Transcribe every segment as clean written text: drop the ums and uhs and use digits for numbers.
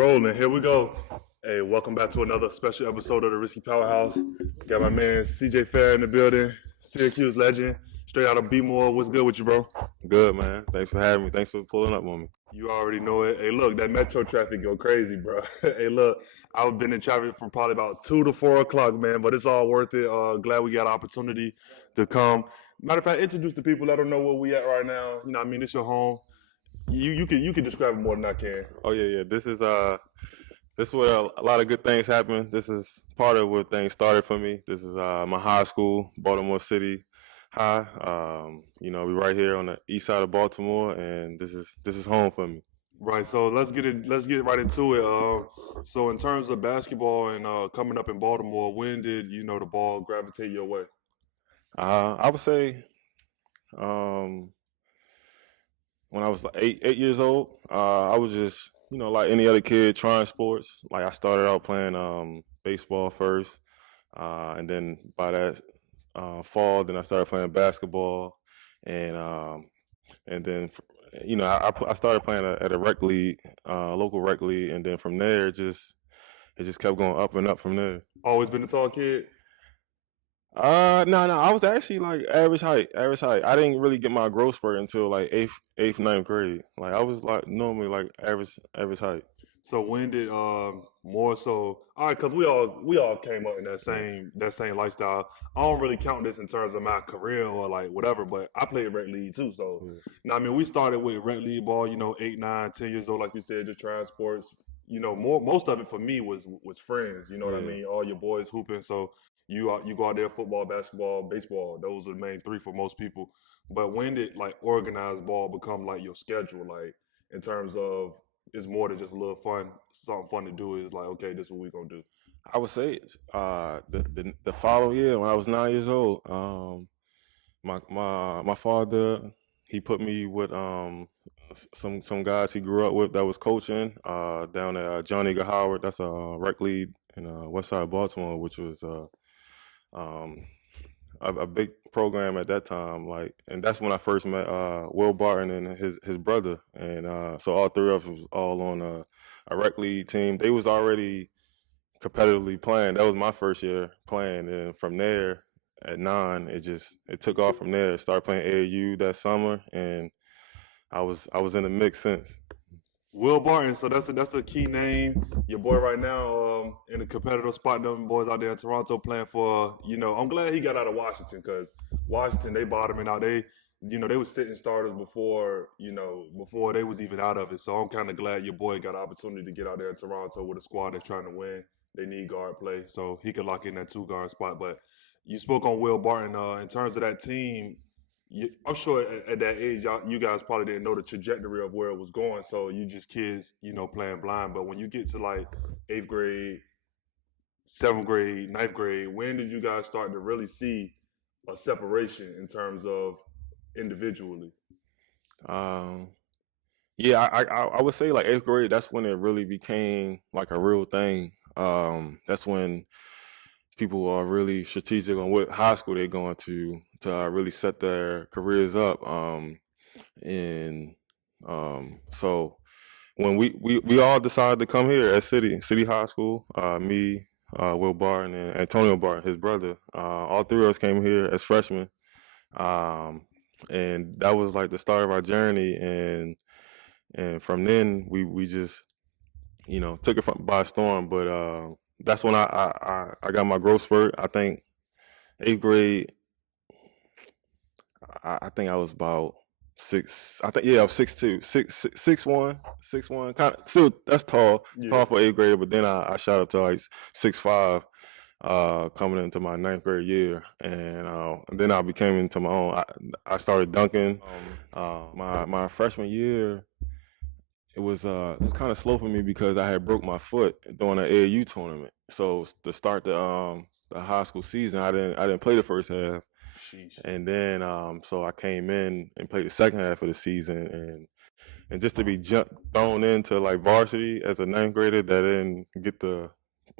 rolling. Here we go. Hey, welcome back to another special episode of the RissKy Powerhouse. Got my man CJ Fair in the building, Syracuse legend, straight out of B-More. What's good with you, bro? Good, man. Thanks for having me. Thanks for pulling up on me. You already know it. Hey, look, that metro traffic go crazy, bro. Hey, look, I've been in traffic from probably about 2 to 4 o'clock, man, but it's all worth it. Glad we got an opportunity to come. Matter of fact, introduce the people. Let them know where we at right now. You know what I mean? It's your home. You can describe it more than I can. Oh yeah. This is where a lot of good things happen. This is part of where things started for me. This is my high school, Baltimore City High. We're right here on the east side of Baltimore, and this is home for me. Right, so let's get right into it. So in terms of basketball and coming up in Baltimore, when did the ball gravitate your way? I would say when I was like 8 years old, I was just like any other kid trying sports. Like I started out playing baseball first, and then by that fall, then I started playing basketball, and then I started playing at a rec league, local rec league, and then from there it just kept going up and up from there. Always been a tall kid? No, I was actually like average height. I didn't really get my growth spurt until like eighth, ninth grade. Like I was like normally like average height. So when did more so? All right, because we all came up in that same lifestyle. I don't really count this in terms of my career or like whatever, but I played rec league too. So we started with rec league ball. 8, 9, 10 years old, like you said, just trying sports. Most of it for me was friends. You know what I mean? All your boys hooping. So you go out there, football, basketball, baseball. Those are the main three for most people. But when did like organized ball become like your schedule? Like in terms of it's more than just a little fun, something fun to do. Is like, okay, this is what we're gonna do. I would say it's the following year when I was 9 years old. My father, he put me with some guys he grew up with that was coaching down at Johnny Howard. That's a rec league in west side of Baltimore, which was a big program at that time. Like, and that's when I first met Will Barton and his brother, and so all three of us was all on a rec league team. They was already competitively playing. That was my first year playing, and from there at 9, it took off from there. Started playing AAU that summer, and I was in the mix since. Will Barton, so that's a key name. Your boy right now in a competitive spot. Them boys out there in Toronto playing for. I'm glad he got out of Washington because Washington they bottoming out. They were sitting starters before they was even out of it. So I'm kind of glad your boy got an opportunity to get out there in Toronto with a squad that's trying to win. They need guard play, so he could lock in that 2-guard spot. But you spoke on Will Barton in terms of that team. I'm sure at that age, you guys probably didn't know the trajectory of where it was going. So you just kids, playing blind. But when you get to like 8th grade, 7th grade, 9th grade, when did you guys start to really see a separation in terms of individually? Yeah, I would say like 8th grade. That's when it really became like a real thing. That's when people are really strategic on what high school they're going to really set their careers up. So when we all decided to come here at City High School, me, Will Barton, and Antonio Barton, his brother, all three of us came here as freshmen, and that was like the start of our journey. And from then we just took it by storm. But that's when I got my growth spurt. I think 8th grade. I think I was about 6. I was 6'2", 6'1". Kind of still that's tall for 8th grade. But then I shot up to like 6'5", coming into my 9th grade year, and then I became into my own. I started dunking. My freshman year, it was kind of slow for me because I had broke my foot during an AAU tournament. So to start the high school season, I didn't play the first half. Sheesh. And then so I came in and played the second half of the season, and just to be thrown into like varsity as a 9th grader that didn't get the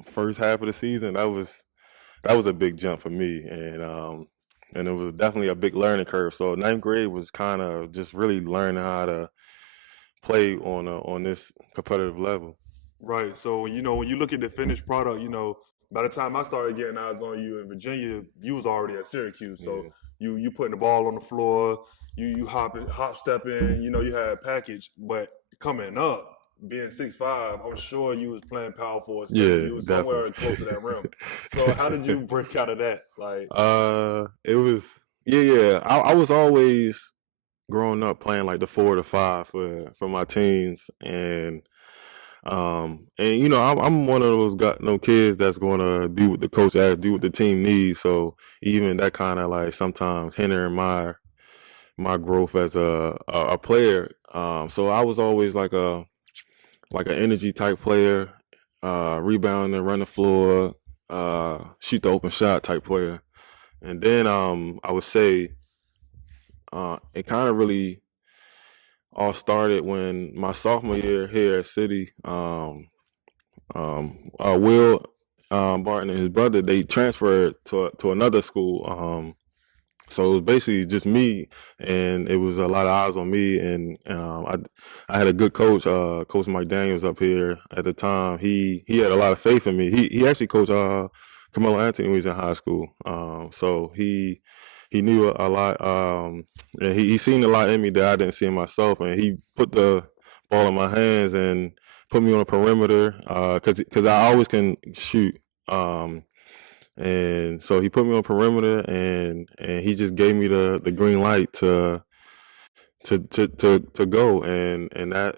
first half of the season, that was a big jump for me, and it was definitely a big learning curve. So 9th grade was kind of just really learning how to play on this competitive level. Right. So when you look at the finished product, by the time I started getting eyes on you in Virginia, you was already at Syracuse. So Yeah. you putting the ball on the floor, you hop stepping, you had package. But coming up, being 6'5", I'm sure you was playing power forward center. Yeah, You was definitely. somewhere close to that rim. So how did you break out of that? Like, It was yeah. I was always growing up playing like the 4 to 5 for my teams, and I'm one of those no kids that's gonna do what the coach asks, do what the team needs. So even that kind of like sometimes hindering my growth as a player. So I was always like an energy type player, rebounding, run the floor, shoot the open shot type player. And then I would say it kind of really all started when my sophomore year here at City. Will Barton and his brother, they transferred to another school. So it was basically just me, and it was a lot of eyes on me. And I had a good coach, Coach Mike Daniels up here at the time. He had a lot of faith in me. He actually coached Carmelo Anthony when he was in high school. So he knew a lot, and he seen a lot in me that I didn't see in myself. And he put the ball in my hands and put me on the perimeter, because I always can shoot. And so he put me on perimeter, and he just gave me the green light to go, and I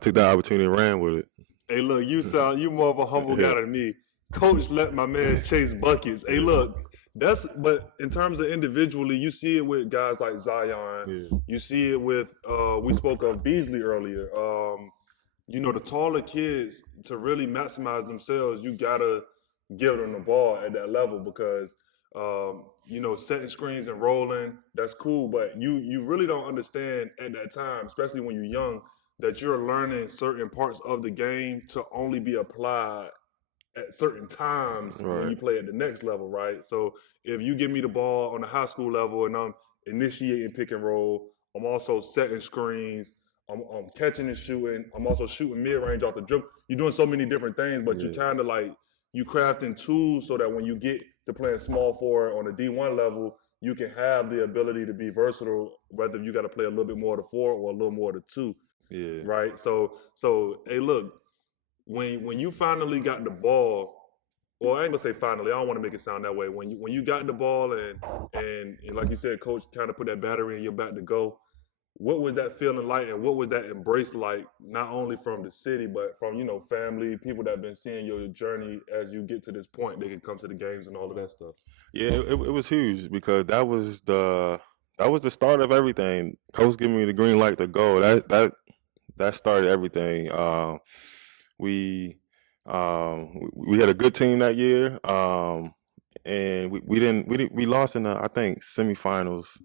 took that opportunity and ran with it. hey, look, you more of a humble guy Yeah, than me. Coach let my man chase buckets. Hey, look, but in terms of individually, you see it with guys like Zion. yeah, You see it with we spoke of Beasley earlier. The taller kids, to really maximize themselves, you gotta give them the ball at that level because setting screens and rolling, that's cool, but you really don't understand at that time, especially when you're young, that you're learning certain parts of the game to only be applied at certain times when right, you play at the next level, right? So if you give me the ball on the high school level and I'm initiating pick and roll, I'm also setting screens, I'm catching and shooting, I'm also shooting mid range off the dribble. You're doing so many different things, but you yeah, kind of like you crafting tools so that when you get to playing small forward on the D1 level, you can have the ability to be versatile, whether you got to play a little bit more to four or a little more to two, yeah, right? So hey, look, when you finally got the ball, well, I ain't gonna say finally. I don't want to make it sound that way. When you got the ball and like you said, coach kind of put that battery in your back to go. What was that feeling like, and what was that embrace like? Not only from the city, but from family, people that have been seeing your journey as you get to this point. They can come to the games and all of that stuff. yeah. It was huge because that was the start of everything. Coach giving me the green light to go. That started everything. We we had a good team that year, and we lost in the, I think, semifinals,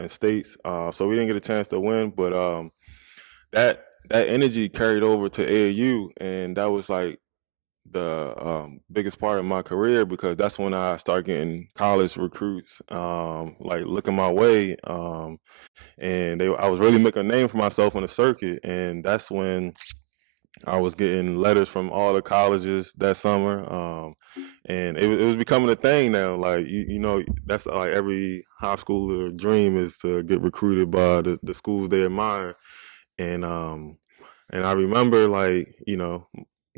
in states. So we didn't get a chance to win, but that that energy carried over to AAU, and that was like the biggest part of my career because that's when I started getting college recruits, like looking my way, and I was really making a name for myself on the circuit, and that's when I was getting letters from all the colleges that summer, and it was becoming a thing now. Like that's like every high schooler dream is to get recruited by the schools they admire, and I remember like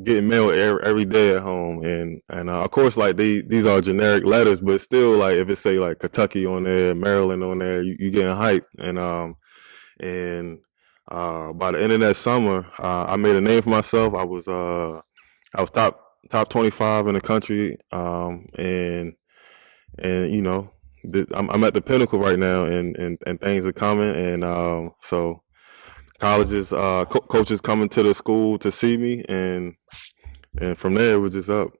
getting mail every day at home, and of course like these are generic letters, but still like if it say like Kentucky on there, Maryland on there, you getting hyped, and by the end of that summer, I made a name for myself. I was top 25 in the country, and I'm at the pinnacle right now, and things are coming, and so colleges, coaches coming to the school to see me, and from there it was just up.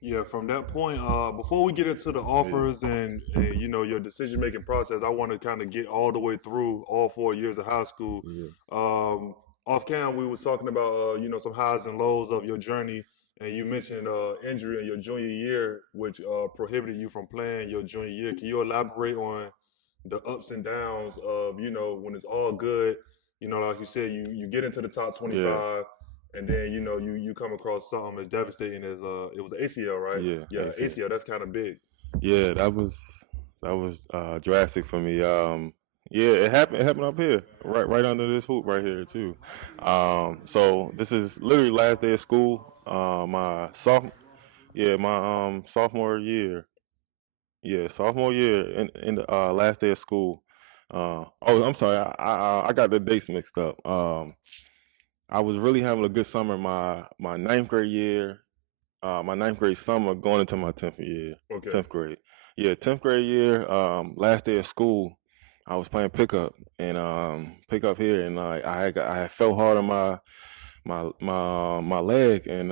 Yeah, from that point, before we get into the Yeah, offers and your decision making process, I want to kind of get all the way through all 4 years of high school. yeah, Off cam, we was talking about some highs and lows of your journey, and you mentioned injury in your junior year, which prohibited you from playing your junior year. Can you elaborate on the ups and downs of when it's all good? Like you said, you get into the top yeah. 25, and then you come across something as devastating as it was ACL, right? Yeah, Yeah, ACL. ACL. That's kind of big. Yeah, that was drastic for me. Yeah, it happened. It happened up here, right under this hoop right here too. So this is literally last day of school. My sophomore year. Yeah, sophomore year in the last day of school. I'm sorry, I got the dates mixed up. I was really having a good summer my ninth grade year, my ninth grade summer going into my 10th year, Okay. 10th grade. Yeah, 10th grade year, last day of school, I was playing pickup and pickup here, and I had fell hard on my leg, and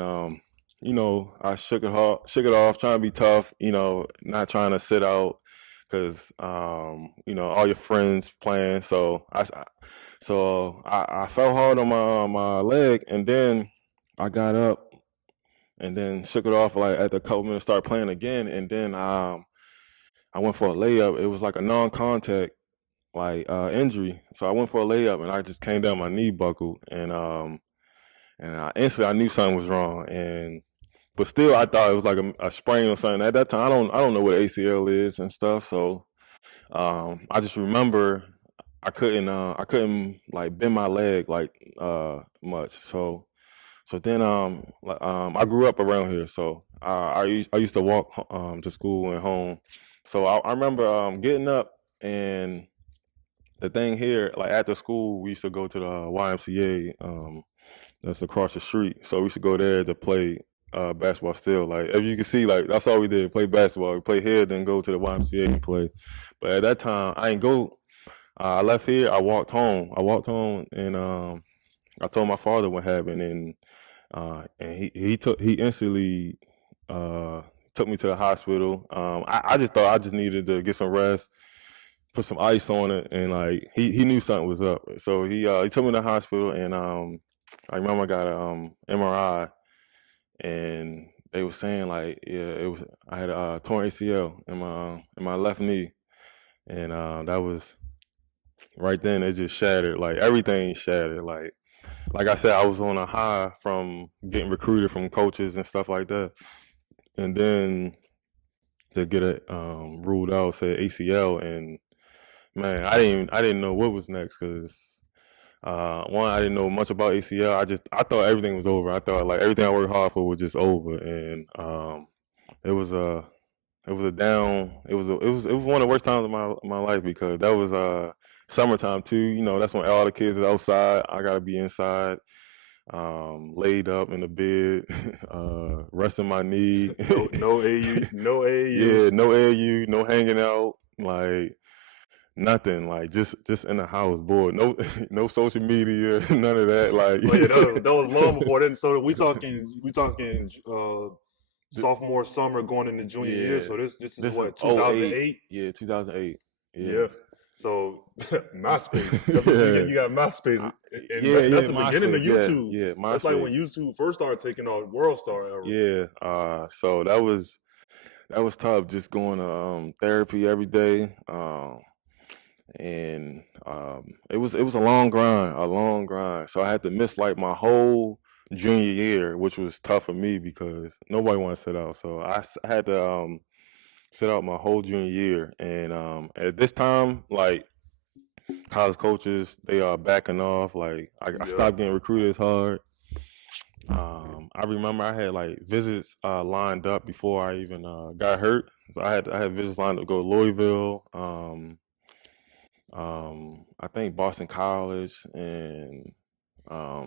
I shook it off, trying to be tough, not trying to sit out because all your friends playing. So I fell hard on my leg, and then I got up and then shook it off like at a couple minutes, started playing again, and then I went for a layup. It was like a non-contact injury, so I went for a layup and I just came down, my knee buckled, and instantly I knew something was wrong, but still I thought it was like a sprain or something. At that time, I don't know what ACL is and stuff, so I just remember I couldn't like bend my leg much, so then I grew up around here, so I used to walk to school and home. So I remember getting up, and the thing here, like after school, we used to go to the YMCA that's across the street. So we used to go there to play basketball still. Like as you can see, like that's all we did, play basketball. We play here, then go to the YMCA and play. But at that time, I didn't go. I left here. I walked home. And I told my father what happened, and he instantly took me to the hospital. I just thought I just needed to get some rest, put some ice on it, and like he knew something was up. So he took me to the hospital, and I remember I got a MRI, and they were saying like, yeah, it was I had a torn ACL in my left knee, and that was right then it just shattered, like everything shattered. Like I said, I was on a high from getting recruited from coaches and stuff like that, and then to get it ruled out, said ACL, and man, I didn't know what was next because one, I didn't know much about ACL. I thought everything was over. I thought like everything I worked hard for was just over, and it was a it was a down. It was one of the worst times of my life because that was summertime too. That's when all the kids are outside. I gotta be inside, laid up in the bed, resting my knee. No AU, no AU. Yeah, no AU, no hanging out, like nothing, like just in the house, bored. No, no social media, none of that. Like, Oh yeah, that was long before then. So we talking sophomore summer going into junior year. yeah, So this this is is what 2008. Yeah, 2008. Yeah. So MySpace. That's what Yeah. you got MySpace, and Yeah, that's the beginning of MySpace, YouTube. yeah, That's like MySpace. when YouTube first started taking off, World Star era. Yeah, so that was tough, just going to therapy every day, and it was a long grind. So I had to miss like my whole junior year, which was tough for me because nobody wanted to sit out. So I had to sit out my whole junior year, and at this time, like college coaches, they are backing off. Like I Yeah. stopped getting recruited as hard. I remember I had like visits lined up before I even got hurt. So I had visits lined up to go to Louisville, I think Boston College, and a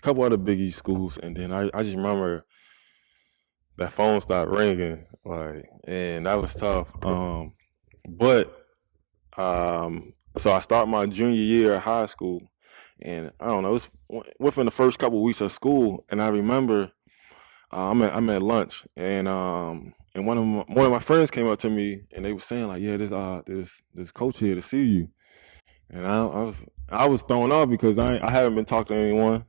couple other Big East schools. And then I just remember that phone stopped ringing, like, and that was tough. But so I start my junior year at high school, and I don't know, it was within the first couple of weeks of school, and I remember I'm at lunch, and one of my friends came up to me, and they were saying like, yeah, this coach here to see you, and I was thrown off because I haven't been talking to anyone.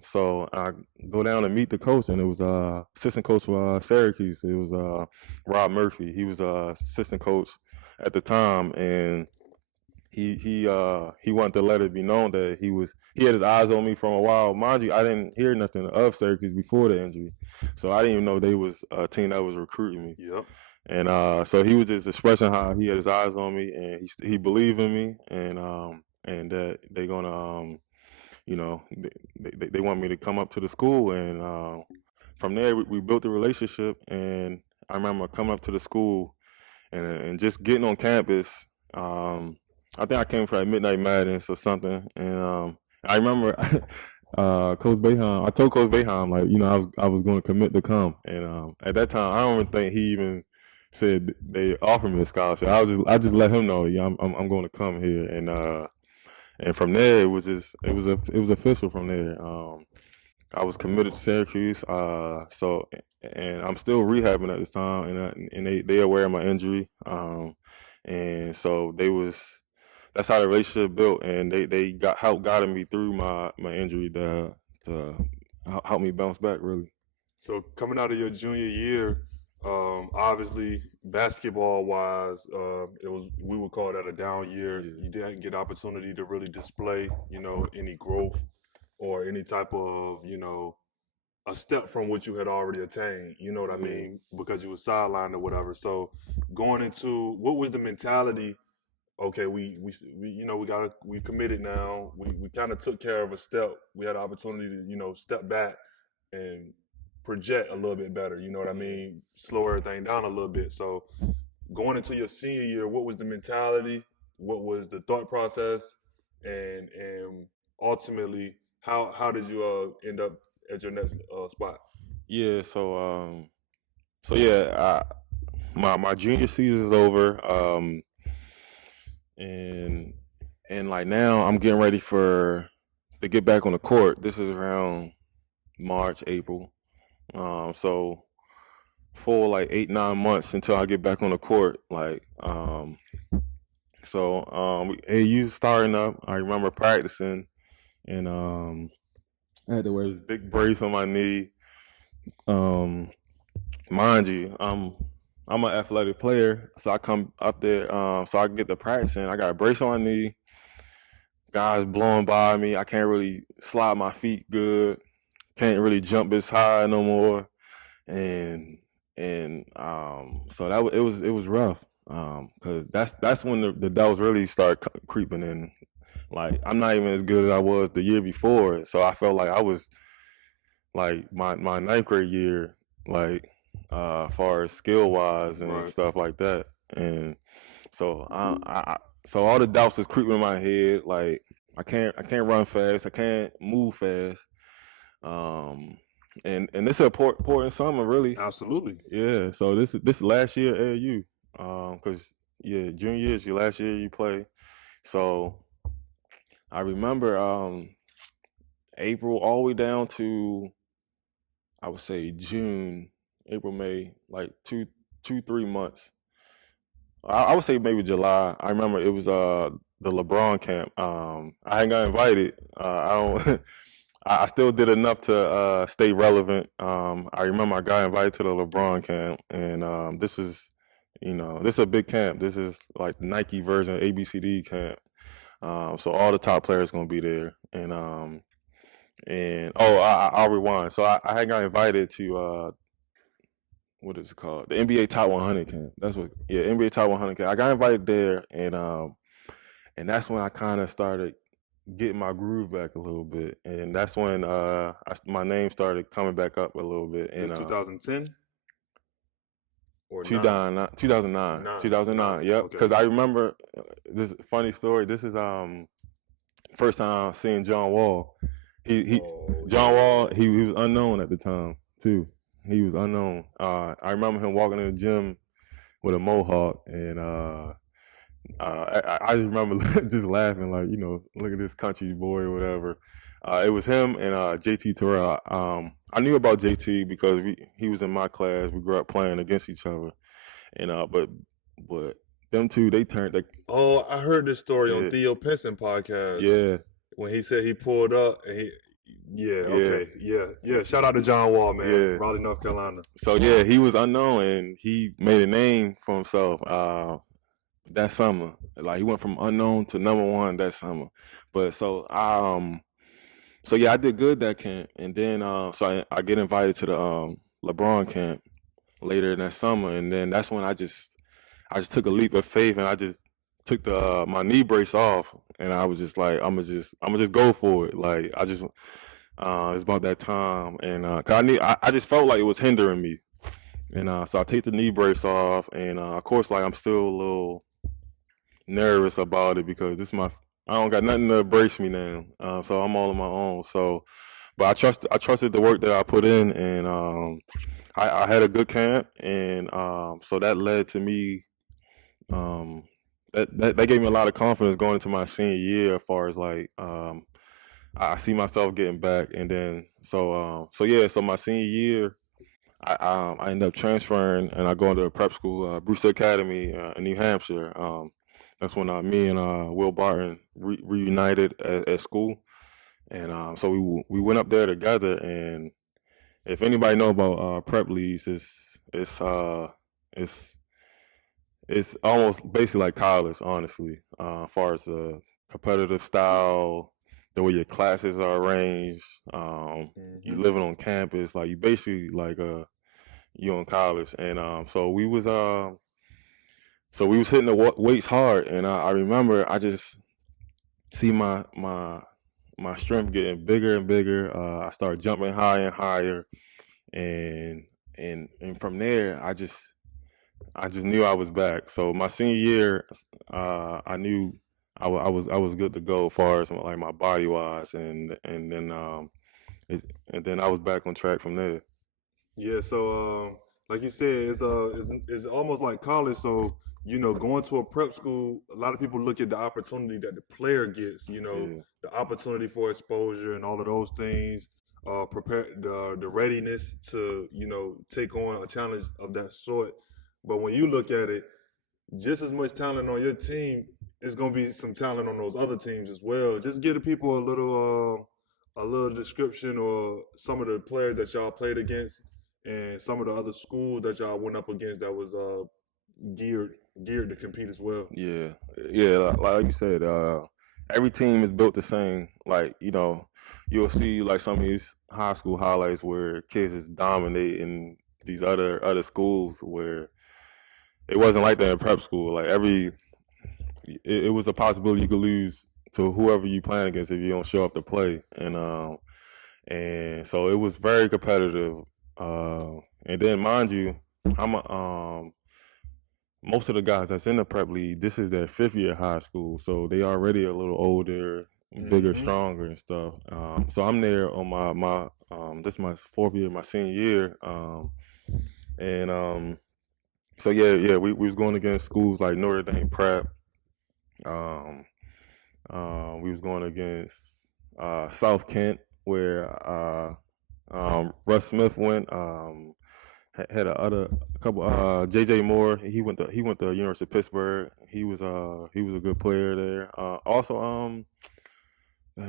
So I go down and meet the coach, and it was assistant coach for Syracuse. It was Rob Murphy. He was assistant coach at the time, and he wanted to let it be known that he had his eyes on me from a while. Mind you, I didn't hear nothing of Syracuse before the injury, so I didn't even know they was a team that was recruiting me. Yep. And so he was just expressing how he had his eyes on me, and he believed in me, and that they're gonna they want me to come up to the school, and from there we built a relationship. And I remember coming up to the school and just getting on campus. I think I came for like Midnight Madness or something, and I remember Coach Boeheim. I told Coach Boeheim, like, I was going to commit to come, and at that time I don't even think he even said they offered me a scholarship. I just let him know, yeah, I'm going to come here, and from there it was official from there. I was committed to Syracuse, and I'm still rehabbing at this time, and they aware of my injury, and so that's how the relationship built, and they guided me through my injury to help me bounce back, really. So coming out of your junior year, obviously basketball wise, we would call that a down year. Yeah. You didn't get opportunity to really display, any growth or any type of, a step from what you had already attained. You know what I mean? Because you were sidelined or whatever. So going into, what was the mentality? Okay, we committed now. We kind of took care of a step. We had an opportunity to, step back and project a little bit better. You know what I mean? Slow everything down a little bit. So going into your senior year, what was the mentality? What was the thought process? And ultimately, how did you end up at your next spot? Yeah. My junior season is over. And like now I'm getting ready to get back on the court. This is around March, April. So for like 8-9 months until I get back on the court. AU starting up. I remember practicing, and I had to wear this big brace on my knee. Mind you, I'm an athletic player, so I come up there, so I get the practice in. I got a brace on my knee. Guys blowing by me. I can't really slide my feet good. Can't really jump as high no more. And so it was rough. Cause that's when the doubts really start creeping in. Like, I'm not even as good as I was the year before. So I felt like I was like my ninth grade year, like far as skill wise and Right. stuff like that. And so so all the doubts is creeping in my head. Like, I can't run fast. I can't move fast. And this is an important summer, really. Absolutely. Yeah. So this last year at AAU, because junior year is your last year you play. So I remember April all the way down to, I would say, June, April, May, like 3 months. I would say maybe July. I remember it was the LeBron camp. I hadn't got invited. I don't. I still did enough to stay relevant. I remember I got invited to the LeBron camp, and this is a big camp. This is like the Nike version of ABCD camp. So all the top players gonna be there, I'll rewind. So I had got invited to what is it called? The NBA Top 100 camp. That's what. Yeah, NBA Top 100 camp. I got invited there, and that's when I kind of started getting my groove back a little bit, and that's when my name started coming back up a little bit. And it's 2010 or 2009. 2009. Yep. Because I remember this funny story. This is first time seeing John Wall. John Wall. He was unknown at the time too. He was unknown. I remember him walking in the gym with a mohawk, and I just remember just laughing, like, look at this country boy or whatever. It was him and JT Terrell. I knew about JT because he was in my class. We grew up playing against each other, and but them two, they turned. Oh, I heard this story on Theo Pinson podcast. Yeah, when he said he pulled up and Shout out to John Wall, man. Raleigh, North Carolina. So he was unknown and he made a name for himself. that summer. Like he went from unknown to number one that summer. But so yeah, I did good that camp, and then I get invited to the LeBron camp later in that summer, and then that's when I just took a leap of faith, and I just took the my knee brace off, and I was just like, I'm gonna just go for it. Like I just it's about that time, and 'cause I just felt like it was hindering me, and so I take the knee brace off, and of course, like I'm still a little nervous about it because I don't got nothing to brace me now, so I'm all on my own. So, but I trusted the work that I put in, and I had a good camp, and so that led to me. That gave me a lot of confidence going into my senior year, as far as like I see myself getting back, and then so my senior year. I ended up transferring and I go into a prep school, Brewster Academy in New Hampshire. That's when me and Will Barton reunited at school, and so we went up there together. And if anybody know about prep leagues, it's it's almost basically like college, honestly. As far as the competitive style, the way your classes are arranged, you living on campus, like you basically like you in college. And so we was hitting the weights hard, and I remember I just see my strength getting bigger and bigger. I started jumping higher and higher, and and from there I just knew I was back. So my senior year, I knew I was good to go as far as like my body wise, and then and then I was back on track from there. Yeah, so like you said, it's almost like college. So going to a prep school, a lot of people look at the opportunity that the player gets. Yeah, The opportunity for exposure and all of those things. Prepare the readiness to take on a challenge of that sort. But when you look at it, just as much talent on your team is going to be some talent on those other teams as well. Just give the people a little description or some of the players that y'all played against and some of the other schools that y'all went up against that was geared to compete as well. yeah, yeah. Like you said, every team is built the same. Like you'll see like some of these high school highlights where kids is dominating these other schools where it wasn't like that in prep school. Like it was a possibility you could lose to whoever you playing against if you don't show up to play, and so it was very competitive. And then mind you, I'm most of the guys that's in the prep league, this is their 5th year of high school, so they already a little older, bigger, stronger, and stuff. So I'm there on my this is my 4th year, my senior year, and so yeah, we was going against schools like Notre Dame Prep. We was going against South Kent, where Russ Smith went. Had a couple. JJ Moore. He went to University of Pittsburgh. He was a good player there. Also,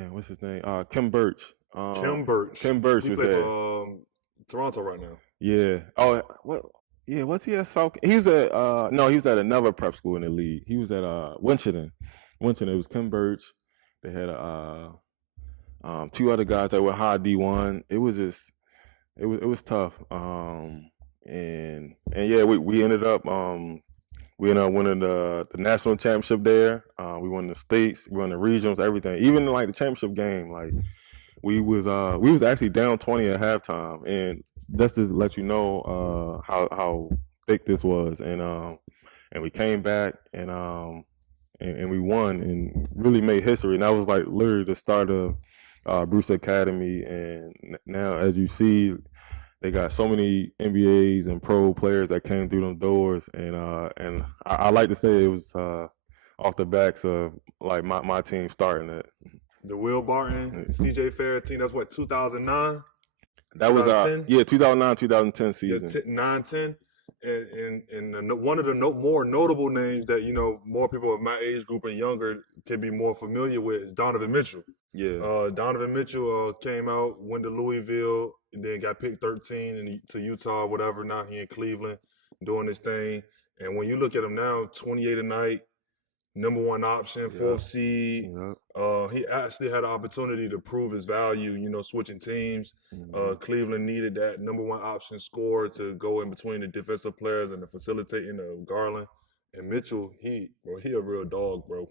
what's his name? Kim Birch. Kim Birch. Kim Birch He was played there. for Toronto right now. Yeah. Oh, what? Yeah. Was he at South? He was at. No, he was at another prep school in the league. He was at Winchendon. Winchendon. It was Kim Birch. They had 2 other guys that were high D1. It was just. It was tough. And yeah, we ended up winning the national championship there. We won the states, we won the regionals, everything. Even like the championship game, like we was actually down 20 at halftime, and just to let you know how thick this was, and we came back and we won and really made history. And that was like literally the start of Brewster Academy, and now as you see, they got so many NBAs and pro players that came through them doors, and I like to say it was off the backs of like my team starting it. The Will Barton, CJ Fair team. That's what 2009. That was 2009 2010 season. Yeah, 9-10. And one of the more notable names that more people of my age group and younger can be more familiar with is Donovan Mitchell. Yeah. Donovan Mitchell came out, went to Louisville, and then got picked 13 to Utah, whatever. Now he in Cleveland doing his thing. And when you look at him now, 28 a night, number one option, fourth seed. He actually had an opportunity to prove his value, switching teams. Cleveland needed that number one option scorer to go in between the defensive players and the facilitating of Garland. And Mitchell, he a real dog, bro.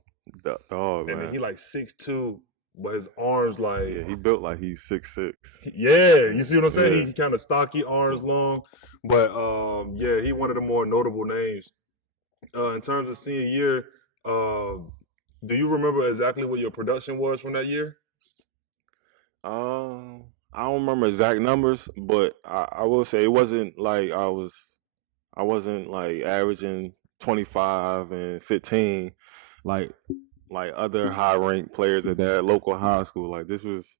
Dog, man. And then he like 6'2", but his arms like... Yeah, he built like he's 6'6". Yeah, you see what I'm saying? Yeah. He kind of stocky, arms long. But, he one of the more notable names. In terms of senior year, do you remember exactly what your production was from that year? I don't remember exact numbers, but I will say it wasn't like I wasn't like averaging 25 and 15 like other high ranked players at that local high school. Like this was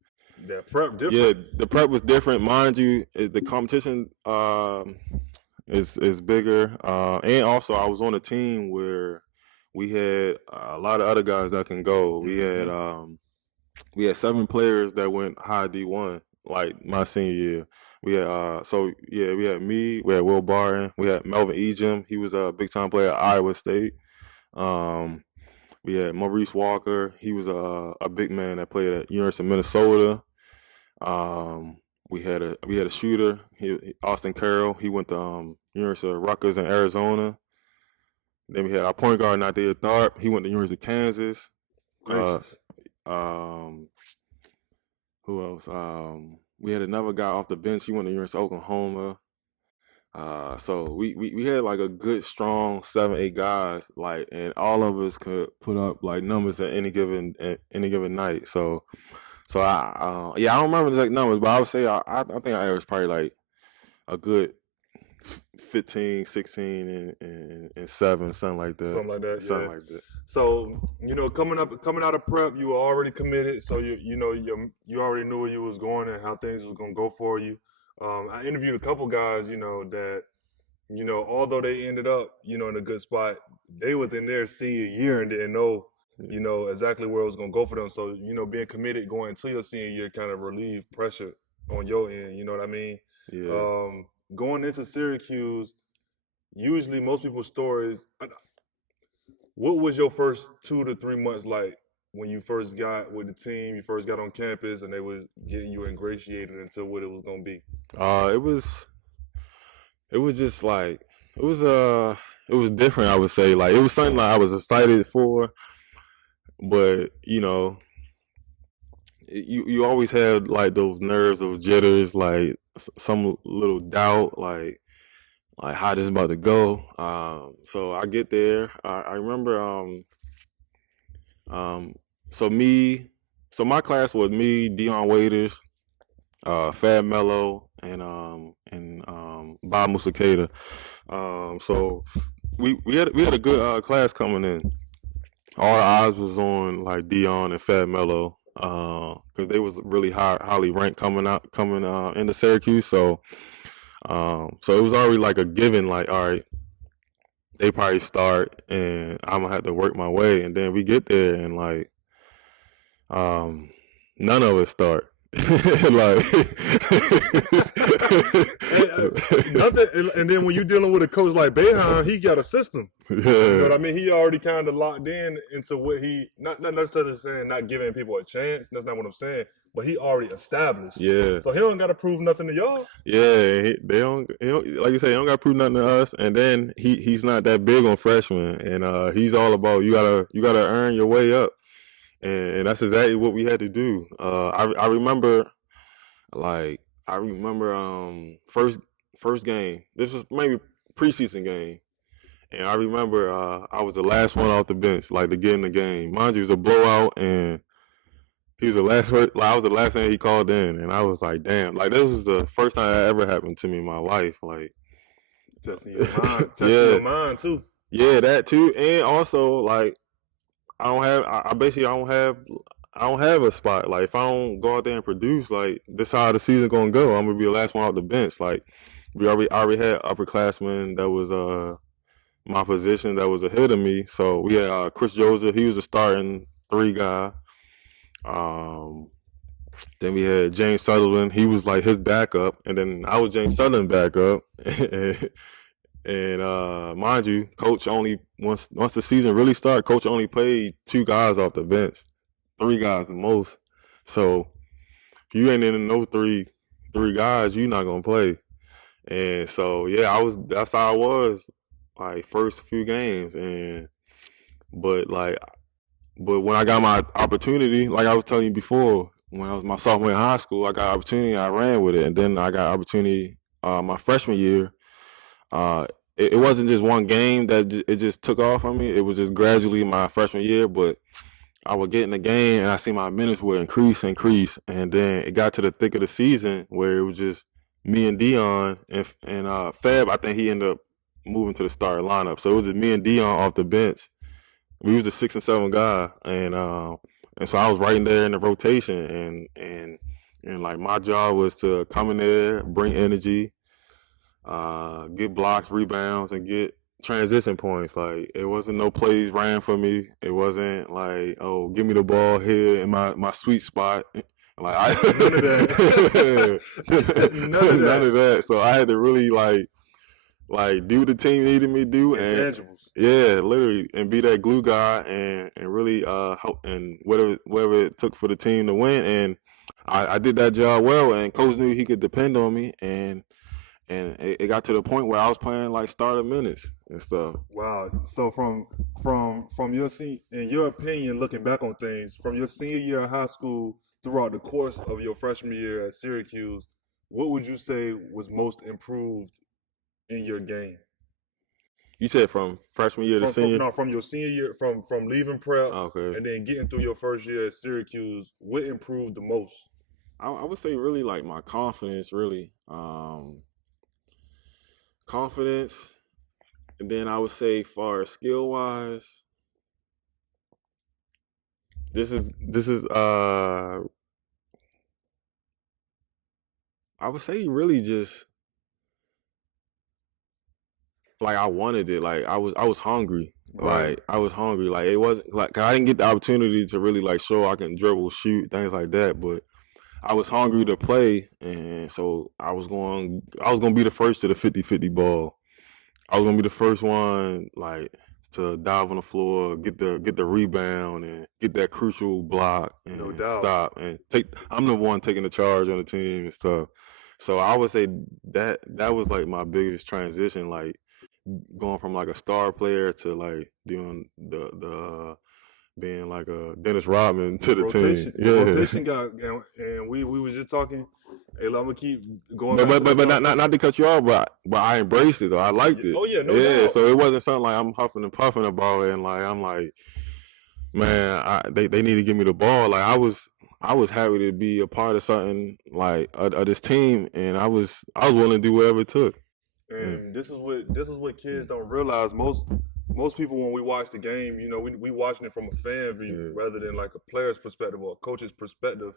that prep different. Yeah, the prep was different. Mind you, the competition is bigger. And also I was on a team where we had a lot of other guys that can go. We had 7 players that went high D1 like my senior year. We had we had me, we had Will Barton, we had Melvin Ejim. He was a big time player at Iowa State. We had Maurice Walker. He was a big man that played at University of Minnesota. We had a shooter, Austin Carroll. He went to University of Rutgers in Arizona. Then we had our point guard, Nadia Tharp. He went to University of Kansas. Gracious. Who else? We had another guy off the bench. He went to University of Oklahoma. So we had like a good, strong 7-8 guys, like, and all of us could put up like numbers at any given night. So I don't remember the exact numbers, but I would say I think I averaged probably like a good 15, 16, and 7, something like that. Something like that. Something like that. So coming out of prep, you were already committed. So you already knew where you was going and how things was gonna go for you. I interviewed a couple guys, that, although they ended up, in a good spot, they was in their senior year and didn't know, exactly where it was gonna go for them. So being committed going into your senior year kind of relieved pressure on your end. You know what I mean? Yeah. Going into Syracuse, usually most people's stories. What was your first 2 to 3 months like when you first got with the team? You first got on campus, and they was getting you ingratiated into what it was gonna be. It was just like it was different. I would say like it was something like I was excited for, but you always had like those nerves, those jitters, like some little doubt, like how this is about to go. So I get there. I remember. So my class was me, Dion Waiters, Fab Mello, and Bob Musakeda. So we had a good class coming in. All the eyes was on like Dion and Fab Mello, because they was really highly ranked coming into Syracuse. So it was already like a given, like, all right, they probably start and I'm gonna have to work my way. And then we get there and like none of us start. Like nothing. And then when you're dealing with a coach like Boeheim, he got a system. Yeah. You know what I mean? He already kind of locked in into what he not necessarily saying not giving people a chance. That's not what I'm saying. But he already established. Yeah. So he don't got to prove nothing to y'all. Yeah, they don't like you say, he don't got to prove nothing to us. And then he's not that big on freshmen, and he's all about you gotta earn your way up, and that's exactly what we had to do. I remember first game. This was maybe preseason game, and I remember I was the last one off the bench, like to get in the game. Mind you, it was a blowout, and he was the last. I was the last thing he called in, and I was like, "Damn!" Like this was the first time that ever happened to me in my life. Like testing your mind too. Yeah, that too, and also like I don't have a spot. Like if I don't go out there and produce, like this how the season gonna go. I'm gonna be the last one off the bench. Like we already had upperclassmen that was my position that was ahead of me. So we had Chris Joseph. He was a starting 3 guy. Then we had James Sutherland. He was like his backup, and then I was James Sutherland backup. And mind you, coach only once the season really started, coach only played 2 guys off the bench, 3 guys the most. So if you ain't in those three guys, you're not gonna play. And so yeah, that's how I was like first few games. And but when I got my opportunity, like I was telling you before, when I was my sophomore in high school, I got opportunity, I ran with it, and then I got opportunity my freshman year. Uh, it wasn't just one game that it just took off on me. It was just gradually my freshman year, but I would get in the game and I see my minutes would increase, and then it got to the thick of the season where it was just me and Dion and Fab. I think he ended up moving to the starting lineup, so it was just me and Dion off the bench. We was the 6 and 7 guy, and so I was right in there in the rotation, and like my job was to come in there, bring energy, get blocks, rebounds, and get transition points. Like it wasn't no plays ran for me. It wasn't like, oh, give me the ball here in my sweet spot. Like None of that. none of that. So I had to really like do what the team needed me to do, and Intangibles. yeah, literally, and be that glue guy, and really help, and whatever it took for the team to win. And I did that job well, and coach knew he could depend on me, and it got to the point where I was playing like starter minutes and stuff. Wow. So from in your opinion, looking back on things, from your senior year in high school throughout the course of your freshman year at Syracuse, what would you say was most improved in your game? You said from freshman year to senior? From your senior year, from leaving prep, Okay. and then getting through your first year at Syracuse, what improved the most? I would say really like my confidence, really. Confidence, and then I would say far as skill wise, this is I would say really just like I wanted it. Like I was hungry. Right. Like I was hungry. Like it wasn't like 'cause I didn't get the opportunity to really like show I can dribble, shoot, things like that. But I was hungry to play, and so I was gonna be the first to the 50-50 ball. I was gonna be the first one like to dive on the floor, get the rebound, and get that crucial block, and No doubt. stop and take. I'm the one taking the charge on the team and stuff. So I would say that was like my biggest transition, like going from like a star player to like doing the being like a Dennis Rodman to the rotation, team. the Yeah. rotation got, and we was just talking. Hey, I'm gonna keep going. But not to cut you off, but I embraced it though. I liked it. Oh yeah, no yeah. doubt. So it wasn't something like I'm huffing and puffing about it, and like I'm like, man, they need to give me the ball. Like I was happy to be a part of something like of this team, and I was willing to do whatever it took. And this is what kids don't realize. Most people, when we watch the game, you know, we watching it from a fan view rather than like a player's perspective or a coach's perspective.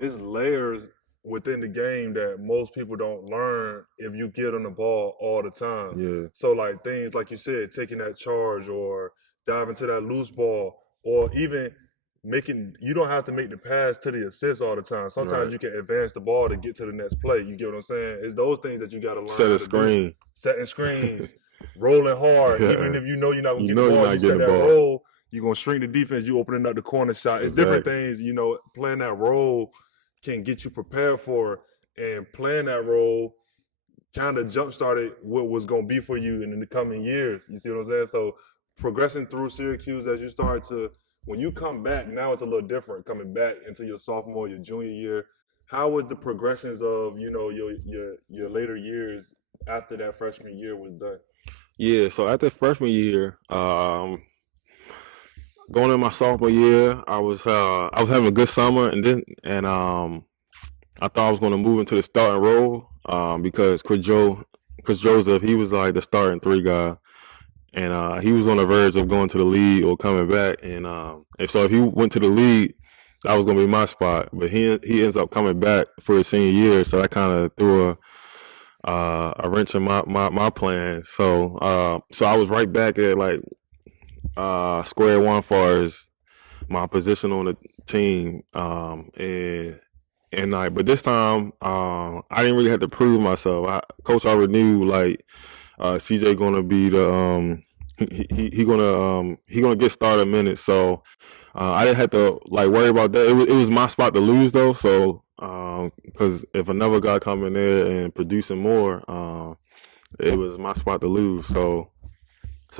It's layers within the game that most people don't learn if you get on the ball all the time. Yeah. So like things like you said, taking that charge or diving to that loose ball, or even you don't have to make the pass to the assist all the time. Sometimes you can advance the ball to get to the next play. You get what I'm saying? It's those things that you got to learn. Set a screen. Setting screens, rolling hard. Yeah. Even if you know you're not going to You get know the you're ball, not you getting set the that ball. roll. You're going to shrink the defense. You opening up the corner shot. It's different things, you know, playing that role can get you prepared for, and playing that role kind of jump-started what was going to be for you in the coming years. You see what I'm saying? So progressing through Syracuse as you start to, when you come back, now it's a little different coming back into your sophomore, your junior year. How was the progressions of, you know, your later years after that freshman year was done? Yeah, so after freshman year, going in my sophomore year, I was having a good summer, and I thought I was going to move into the starting role because Chris Joseph, he was like the starting 3 guy, and he was on the verge of going to the league or coming back, and so if he went to the league, that was going to be my spot. But he ends up coming back for his senior year, so that kind of threw a wrench in my plan. So I was right back at like square one far as my position on the team, but this time I didn't really have to prove myself. Coach already knew like CJ gonna be the he gonna get started minutes. So I didn't have to like worry about that. It was my spot to lose though. So because if another guy come in there and producing more, it was my spot to lose. So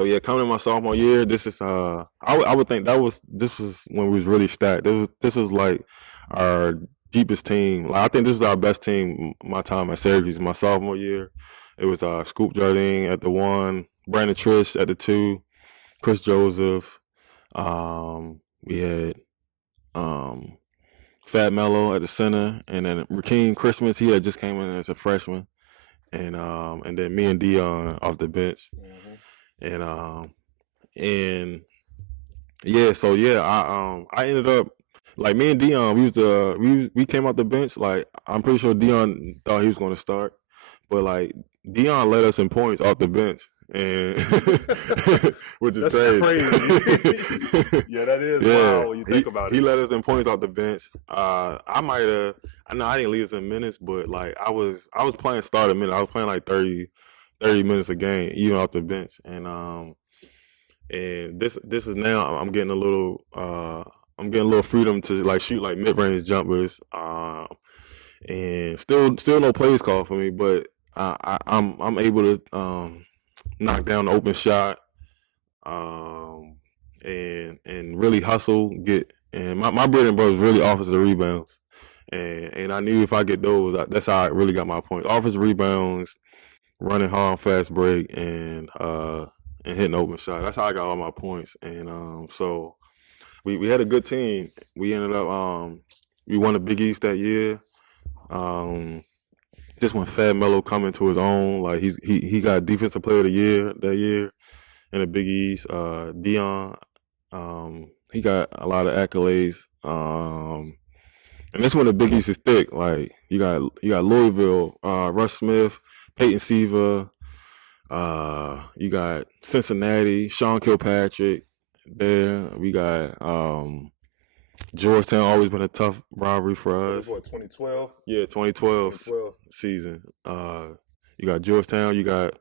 yeah, coming in my sophomore year, this is I would think this was when we was really stacked. This was like our deepest team. Like I think this was our best team my time at Syracuse. My sophomore year, it was Scoop Jardine at the 1, Brandon Trish at the 2, Chris Joseph. We had Fat Mello at the center, and then Rakeem Christmas. He had just came in as a freshman, and then me and Dion off the bench. And yeah, so yeah, I ended up like me and Dion. We came off the bench. Like I'm pretty sure Dion thought he was going to start, but like Dion led us in points off the bench, and which is crazy. Yeah, that is wild when you think about it. He led us in points off the bench. I might have. I know I didn't lead us in minutes, but like I was playing starter minutes. I was playing like 30 minutes a game, even off the bench, and this is now I'm getting a little freedom to like shoot like mid-range jumpers, and still no plays called for me, but I'm able to knock down the open shot, and really hustle, and my bread and butter is really offensive rebounds, and I knew if I get those, that's how I really got my points. Offensive rebounds, running hard, fast break, and hitting open shot. That's how I got all my points. And so we had a good team. We ended up we won the Big East that year. Just when Fat Mello coming to his own, like he got Defensive Player of the Year that year in the Big East. Dion, he got a lot of accolades. And this when the Big East is thick. Like you got Louisville, Russ Smith, Peyton Siva. You got Cincinnati, Sean Kilpatrick there. We got Georgetown, always been a tough rivalry for us. What, 2012? Yeah, 2012 season. You got Georgetown, you got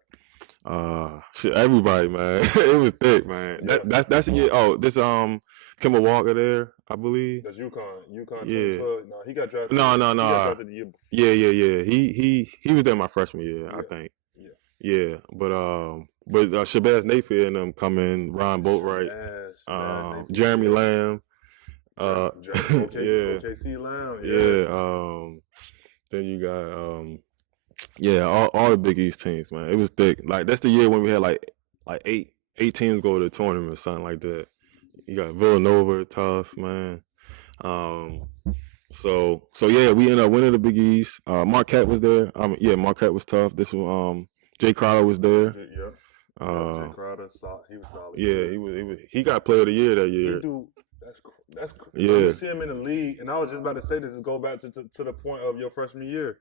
everybody, man. It was thick, man. Yeah. That's the year. Oh, this Kemba Walker there, I believe. That's UConn. Yeah. 2012. No, he got drafted. No. He got drafted the year before. Yeah. He was there my freshman year, yeah. I think. Yeah, but Shabazz Napier and them come in, Ron Boatwright, Jeremy Lamb, OKC Lamb, then you got all the Big East teams, man. It was thick. Like that's the year when we had like eight teams go to the tournament or something like that. You got Villanova, tough, man. So yeah, we ended up winning the Big East. Marquette was there. Marquette was tough. This one, Jay Crowder was there. Jay Crowder, he was solid. Yeah, he got Player of the Year that year. That's yeah. You see him in the league, and I was just about to say this. Is go back to the point of your freshman year.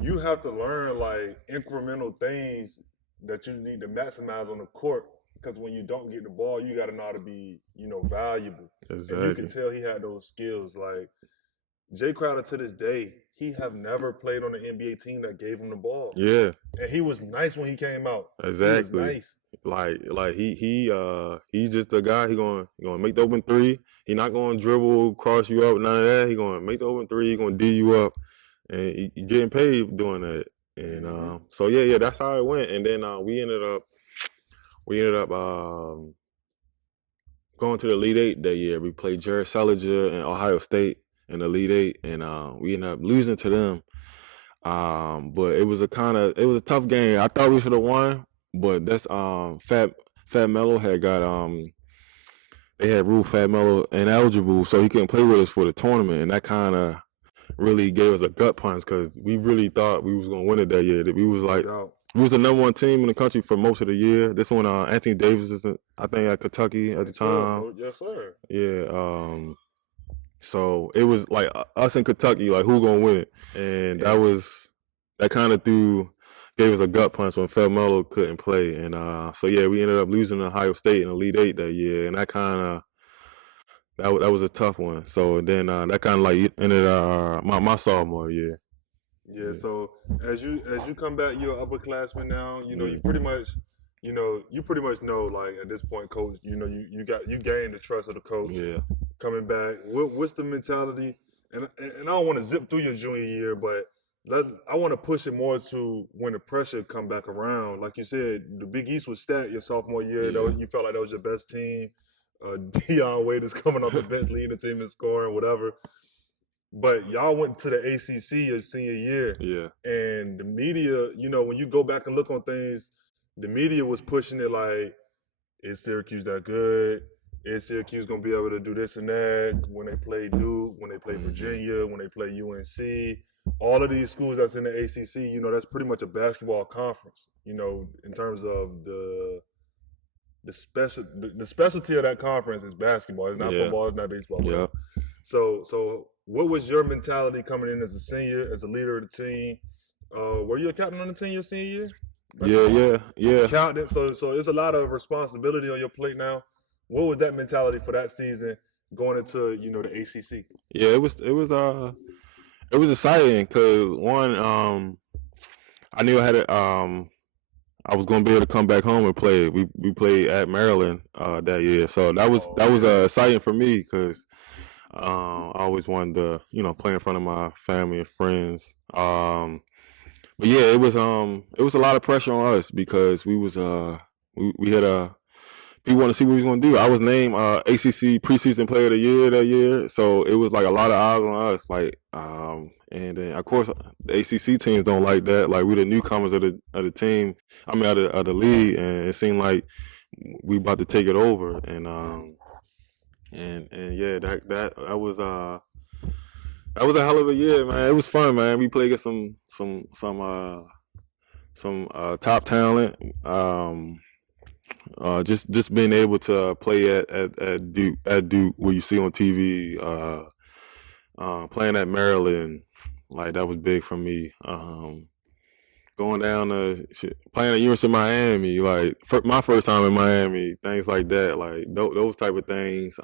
You have to learn like incremental things that you need to maximize on the court. Because when you don't get the ball, you got to know how to be, valuable. Exactly. And you can tell he had those skills. Like Jay Crowder to this day, he have never played on an NBA team that gave him the ball. Yeah. And he was nice when he came out. Exactly. He was nice. Like he's just the guy. He gonna make the open three. He not gonna dribble, cross you up, none of that. He gonna make the open three. He gonna D you up, and he getting paid doing that. And so yeah, that's how it went. And then we ended up going to the Elite Eight that year. We played Jared Salinger and Ohio State in the Elite Eight, and we ended up losing to them. But it was a tough game. I thought we should have won, but that's Fat Mello had got they had ruled Fat Mello ineligible, so he couldn't play with us for the tournament, and that kind of really gave us a gut punch because we really thought we was gonna win it that year. That we was like. We was the number one team in the country for most of the year. This one, Anthony Davis was, I think, at Kentucky at the time. Yes, sir. Yeah. So it was like us in Kentucky, like who gonna win? And that kind of gave us a gut punch when Fat Mello couldn't play. And so yeah, we ended up losing to Ohio State in the Elite Eight that year, and that kind of that was a tough one. So then that kind of like ended my sophomore year. Yeah. So as you come back, you're an upperclassman now. You know, you pretty much know like at this point, coach. You know, you gained the trust of the coach. Yeah. Coming back, what's the mentality? And I don't want to zip through your junior year, but I want to push it more to when the pressure come back around. Like you said, the Big East was stacked your sophomore year. Yeah. You felt like that was your best team. Deion Waiters coming off the bench, leading the team in scoring, whatever. But y'all went to the ACC your senior year. Yeah. And the media, you know, when you go back and look on things, the media was pushing it like, is Syracuse that good? Is Syracuse going to be able to do this and that when they play Duke, when they play Virginia, when they play UNC? All of these schools that's in the ACC, you know, that's pretty much a basketball conference, you know, in terms of the specialty of that conference is basketball. It's not football, it's not baseball. Yeah. So what was your mentality coming in as a senior, as a leader of the team? Were you a captain on the team your senior year? Yeah. Captain. So it's a lot of responsibility on your plate now. What was that mentality for that season going into, you know, the ACC? Yeah, it was exciting because one, I knew I had I was going to be able to come back home and play. We played at Maryland that year, so that was exciting for me because I always wanted to, you know, play in front of my family and friends. But yeah, it was a lot of pressure on us because we had people want to see what we was gonna do. I was named ACC preseason player of the year that year, so it was like a lot of eyes on us. Like, and then of course the ACC teams don't like that. Like we the newcomers of the team. I mean, of the league, and it seemed like we about to take it over. And yeah, that was a hell of a year, man. It was fun, man. We played against some top talent. Just being able to play at Duke where you see on TV, playing at Maryland, like that was big for me. Going down to playing at University of Miami, like my first time in Miami, things like that, like those type of things.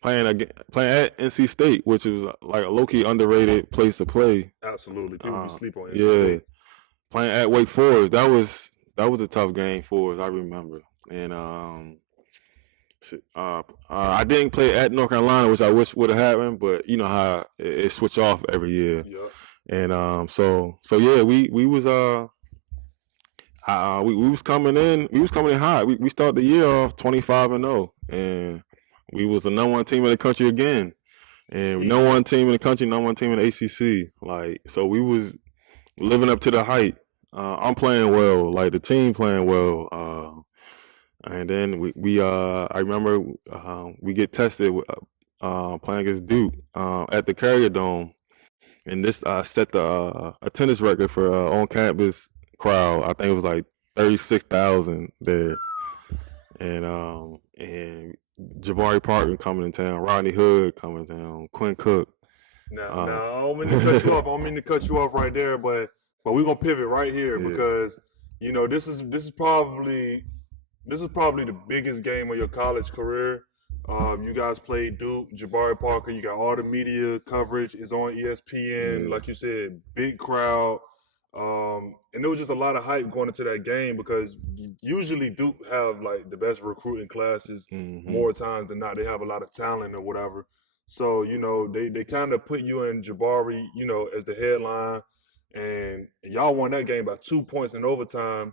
Playing at NC State, which is like a low-key underrated place to play. Absolutely, people sleep on NC State. Playing at Wake Forest, that was a tough game for us, I remember. And I didn't play at North Carolina, which I wish would have happened, but you know how it switch off every year. Yep. And so yeah, we was coming in hot. We started the year off 25-0, and we was the number one team in the country again, and number one team in the country, number one team in the ACC. Like, so we was living up to the hype. I'm playing well, like the team playing well, and then we I remember we get tested playing against Duke at the Carrier Dome, and this set the attendance record for on campus crowd. I think it was like 36,000 there, and Jabari Parker coming in town, Rodney Hood coming in town, Quinn Cook. Now I don't mean to cut you off. I don't mean to cut you off right there, but we're gonna pivot right here because you know this is probably the biggest game of your college career. You guys played Duke, Jabari Parker. You got all the media coverage. It's on ESPN. Like you said, big crowd. And there was just a lot of hype going into that game because usually Duke have like the best recruiting classes more times than not. They have a lot of talent or whatever. So, you know, they kind of put you in Jabari, you know, as the headline. And y'all won that game by 2 points in overtime.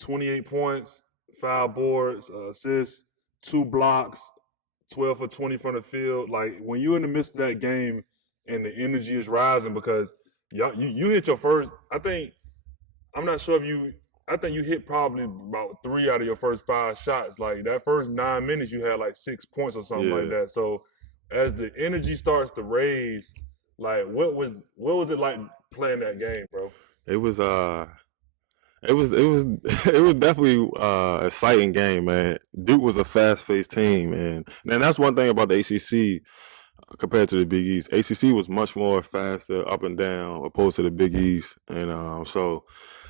28 points, 5 boards, assists, 2 blocks, 12 for 20 from the field. Like, when you're in the midst of that game and the energy is rising because you hit your first, I'm not sure if I think you hit probably about 3 out of your first 5 shots. Like, that first 9 minutes, you had like 6 points or something like that. So, as the energy starts to raise, like, what was it like playing that game, bro? It was definitely an exciting game, man. Duke was a fast-paced team, and that's one thing about the ACC compared to the Big East. ACC was much more faster up and down opposed to the Big East, and so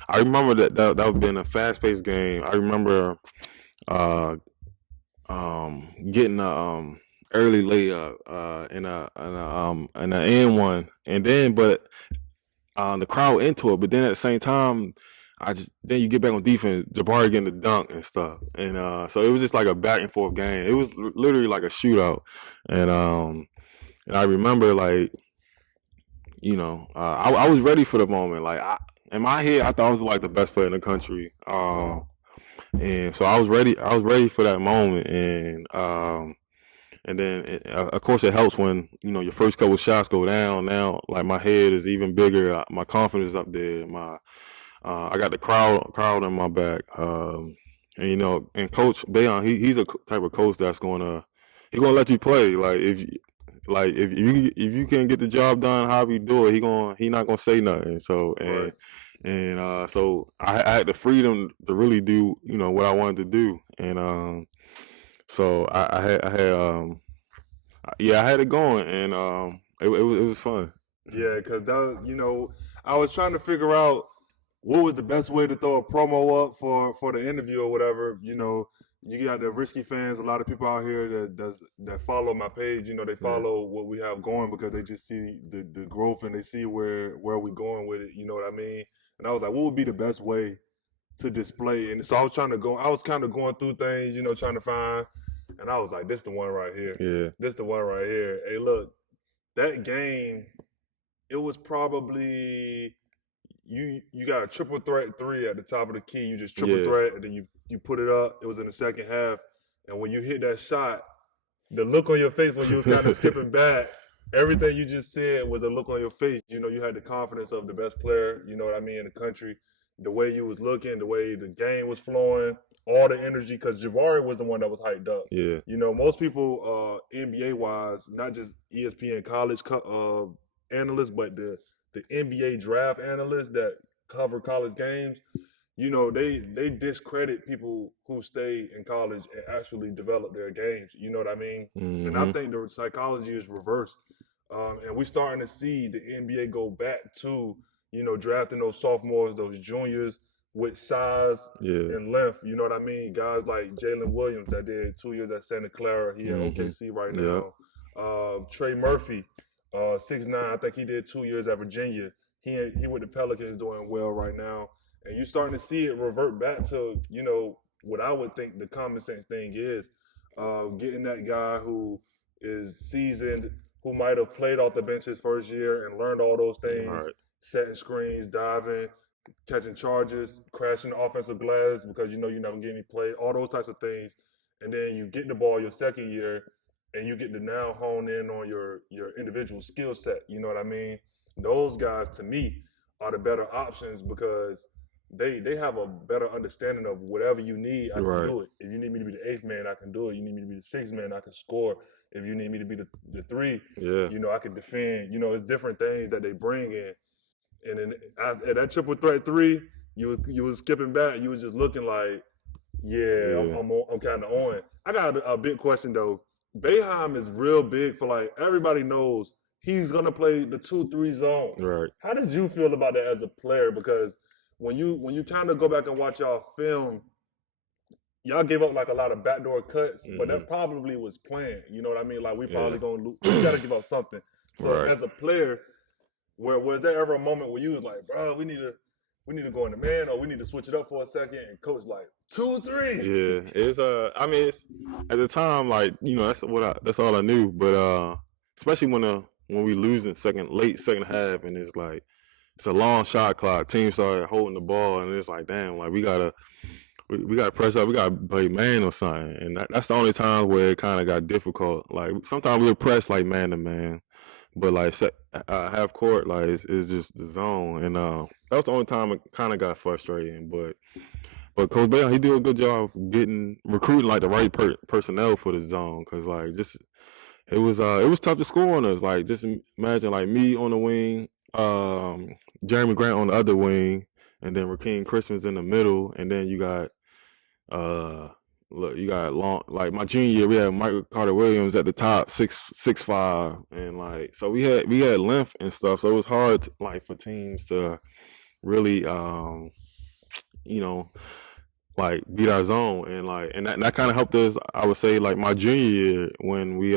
I remember that was been a fast-paced game. I remember getting early layup in a and one, and then the crowd into it. But then at the same time, then you get back on defense, Jabari getting the dunk and stuff, and so it was just like a back and forth game. It was literally like a shootout, and I remember like I was ready for the moment. Like in my head, I thought I was like the best player in the country, and so I was ready. I was ready for that moment, and then, of course, it helps when your first couple shots go down. Now, like my head is even bigger. My confidence is up there. I got the crowd in my back. And Coach Boeheim, he's a type of coach that's he's gonna let you play. If you can get the job done, however you do it, he not gonna say nothing. So Right. so I had the freedom to really do what I wanted to do, and so I had it going, and it was fun. Yeah, because I was trying to figure out what was the best way to throw a promo up for the interview or whatever. You got the RissKy fans, a lot of people out here that follow my page. They follow what we have going because they just see the growth and they see where we going with it. You know what I mean? And I was like, what would be the best way to display? And so I was kind of going through things, trying to find. And I was like, this the one right here. Yeah. This the one right here. Hey, look, that game, it was probably you got a triple threat three at the top of the key. You just triple threat, and then you put it up. It was in the second half. And when you hit that shot, the look on your face when you was kind of skipping back, everything you just said was a look on your face. You had the confidence of the best player, in the country. The way you was looking, the way the game was flowing, all the energy, because Jabari was the one that was hyped up. Yeah. Most people, NBA-wise, not just ESPN college analysts, but the NBA draft analysts that cover college games, they discredit people who stay in college and actually develop their games. You know what I mean? Mm-hmm. And I think the psychology is reversed. And we're starting to see the NBA go back to, drafting those sophomores, those juniors with size and length. You know what I mean? Guys like Jalen Williams that did 2 years at Santa Clara. He at OKC right now. Trey Murphy, 6'9", I think he did 2 years at Virginia. He with the Pelicans doing well right now. And you're starting to see it revert back to, what I would think the common sense thing is. Getting that guy who is seasoned, who might have played off the bench his first year and learned all those things, setting screens, diving, catching charges, crashing the offensive glass because you're not going to get any play, all those types of things. And then you get the ball your second year and you get to now hone in on your individual skill set. You know what I mean? Those guys, to me, are the better options because they have a better understanding of whatever you need, I can do it. If you need me to be the eighth man, I can do it. You need me to be the sixth man, I can score. If you need me to be the three, I can defend. It's different things that they bring in. And then at that triple threat three, you was skipping back. You was just looking like, I'm kind of on. I got a big question though. Boeheim is real big for like everybody knows he's gonna play the 2-3 zone. Right. How did you feel about that as a player? Because when you kind of go back and watch y'all film, y'all gave up like a lot of backdoor cuts, but that probably was planned. You know what I mean? Like we probably gonna lose. We gotta give up something. So as a player, was there ever a moment where you was like, bro, we need to go in the man, or we need to switch it up for a second? And coach like 2-3. Yeah, it's it's at the time like that's all I knew. But especially when we lose in late second half, and it's like it's a long shot clock. Teams started holding the ball, and it's like damn, like we gotta press up, we gotta play man or something. And that's the only time where it kind of got difficult. Like sometimes we would press like man to man. But like half court, like it's just the zone, and that was the only time it kind of got frustrating. But Coach Boeheim, he did a good job of recruiting like the right personnel for the zone, because like it was tough to score on us. Like just imagine like me on the wing, Jeremy Grant on the other wing, and then Rakeem Christmas in the middle, and then you got long, like my junior year, we had Michael Carter Williams at the top, 6'5", and like so we had length and stuff. So it was hard for teams to really like beat our zone, and that kind of helped us. I would say like my junior year when we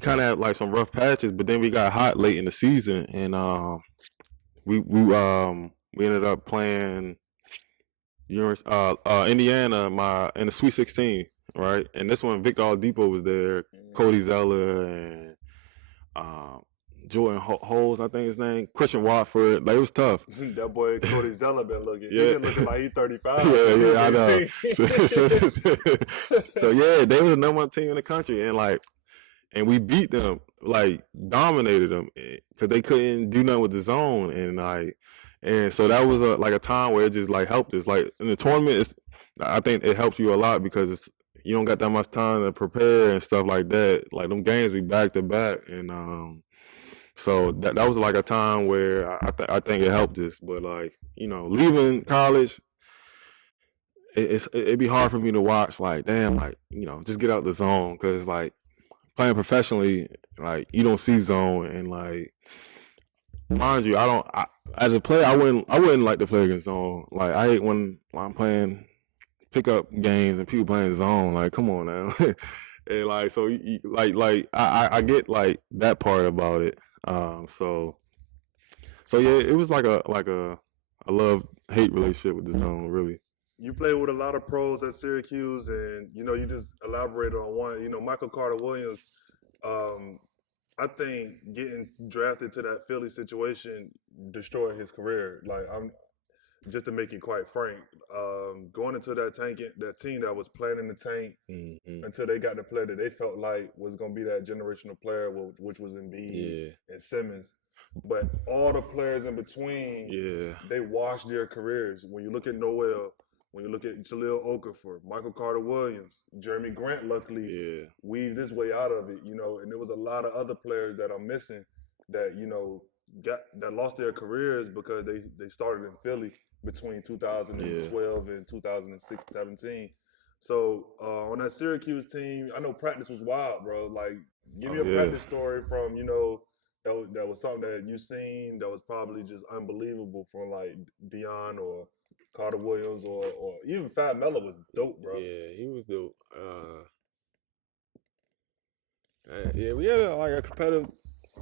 kind of had like some rough patches, but then we got hot late in the season, and we ended up playing Indiana in the Sweet 16, right? And this one Victor Oladipo was there, Cody Zeller, and Jordan Holes, I think his name, Christian Watford. Like, it was tough. That boy Cody Zeller been looking. Yeah. He been looking like he's 35. Yeah, I know. So yeah, they was the number one team in the country, and we beat them, like dominated them, because they couldn't do nothing with the zone, and so that was a time where it just like helped us. Like in the tournament, I think it helps you a lot because you don't got that much time to prepare and stuff like that. Like them games, we back to back, and so that was like a time where I think it helped us. But like, you know, leaving college, it'd be hard for me to watch. Like, damn, like, you know, just get out the zone, because like playing professionally, like you don't see zone, and like, mind you, as a player, I wouldn't like to play against zone. Like, I hate when I'm playing pickup games and people playing zone. Like, come on now. And like, so I get like that part about it. So yeah, it was like a love-hate relationship with the zone, really. You played with a lot of pros at Syracuse, and you know, you just elaborated on one. You know, Michael Carter Williams. I think getting drafted to that Philly situation destroyed his career. Like, I'm just to make it quite frank, going into that team that was playing in the tank until they got the player that they felt like was going to be that generational player, which was Embiid and Simmons. But all the players in between, they washed their careers. When you look at Noel, when you look at Jahlil Okafor, Michael Carter Williams, Jeremy Grant, luckily weaved his way out of it, you know, and there was a lot of other players that are missing that, you know, that lost their careers because they started in Philly between 2012 and 2017. So on that Syracuse team, I know practice was wild, bro. Like, give me a practice story from, you know, that was something that you seen that was probably just unbelievable from like Dion or Carter Williams or even Fat Melo was dope, bro. Yeah, he was dope. Yeah, we had a competitive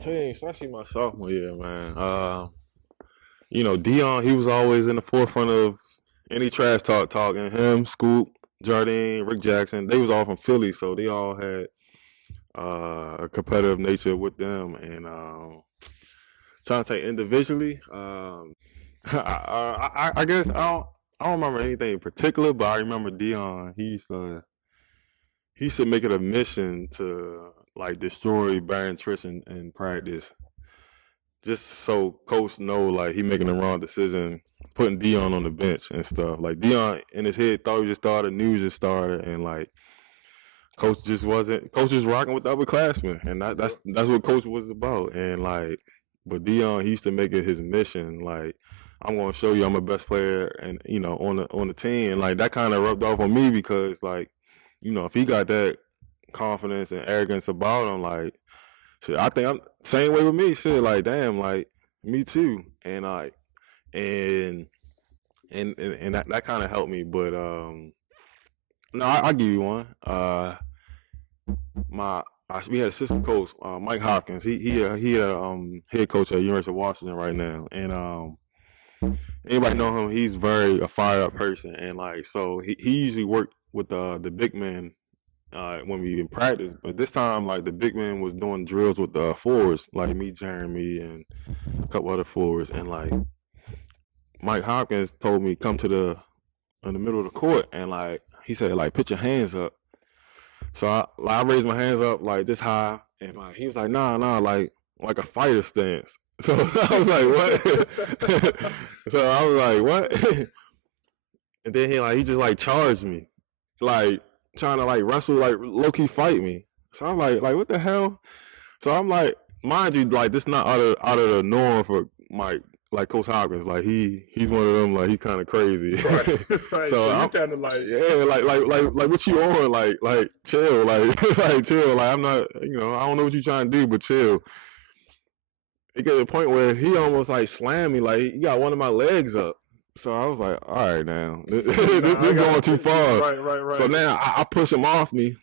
team, especially my sophomore year, man. You know, Dion, he was always in the forefront of any trash talk, and him, Scoop, Jardine, Rick Jackson, they was all from Philly, so they all had a competitive nature with them. And trying to take individually, I guess I don't remember anything in particular, but I remember Dion. He used to make it a mission to like destroy Baron Trish in practice, just so coach know like he making the wrong decision, putting Dion on the bench and stuff. Like, Dion in his head thought he just started, knew he just started, and like coach just wasn't. Coach was rocking with the upperclassmen, and that's what coach was about. And like, but Dion, he used to make it his mission. Like, I'm gonna show you I'm the best player, and you know, on the team, and like that kind of rubbed off on me because like, you know, if he got that confidence and arrogance about him, like, shit, I think I'm same way with me. Shit, like, damn, like me too, and like, and that kind of helped me. But no, I'll give you one. We had assistant coach, Mike Hopkins. He head coach at University of Washington right now, and anybody know him? He's a fired up person, and like, so he usually worked with the big men when we in practice. But this time, like, the big man was doing drills with the forwards, like me, Jeremy, and a couple other forwards, and like Mike Hopkins told me come to in the middle of the court, and like he said, like, put your hands up. So I raised my hands up like this high, and like he was like, nah, like a fighter stance. So I was like, what? So I was like, what? And then he just like charged me, like trying to like wrestle, like low key fight me. So I'm like what the hell? So I'm like, mind you, like this not out of the norm for Mike. Like Coach Hopkins, like he's one of them, like he kind of crazy. Right. So I'm kind of like, like what you on? Like chill, like chill. Like, I'm not, you know, I don't know what you trying to do, but chill. It got to the point where he almost like slammed me, like he got one of my legs up. So I was like, all right, now this going too far. Right. So now I push him off me.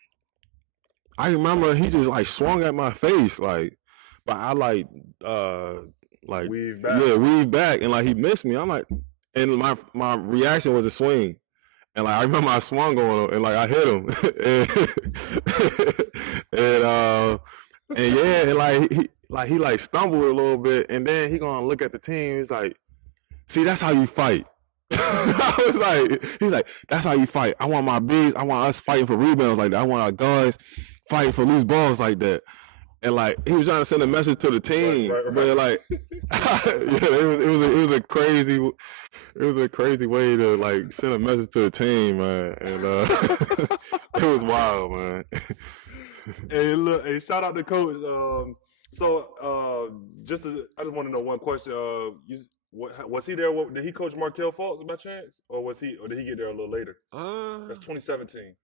I remember he just like swung at my face, like, but I like weave back. Yeah, weave back, and like he missed me. I'm like, and my reaction was a swing. And like I remember I swung on him and like I hit him. and yeah, and he like stumbled a little bit, and then he gonna look at the team. He's like, see, that's how you fight. I was like, he's like, that's how you fight. I want my bigs, I want us fighting for rebounds like that. I want our guards fighting for loose balls like that. And like he was trying to send a message to the team, right. but like, yeah, it was a crazy way to like send a message to the team, man. And it was wild, man. Hey, look, hey, shout out to coach. I just want to know one question. Was he there? Did he coach Markelle Fultz by chance, or did he get there a little later? That's 2017.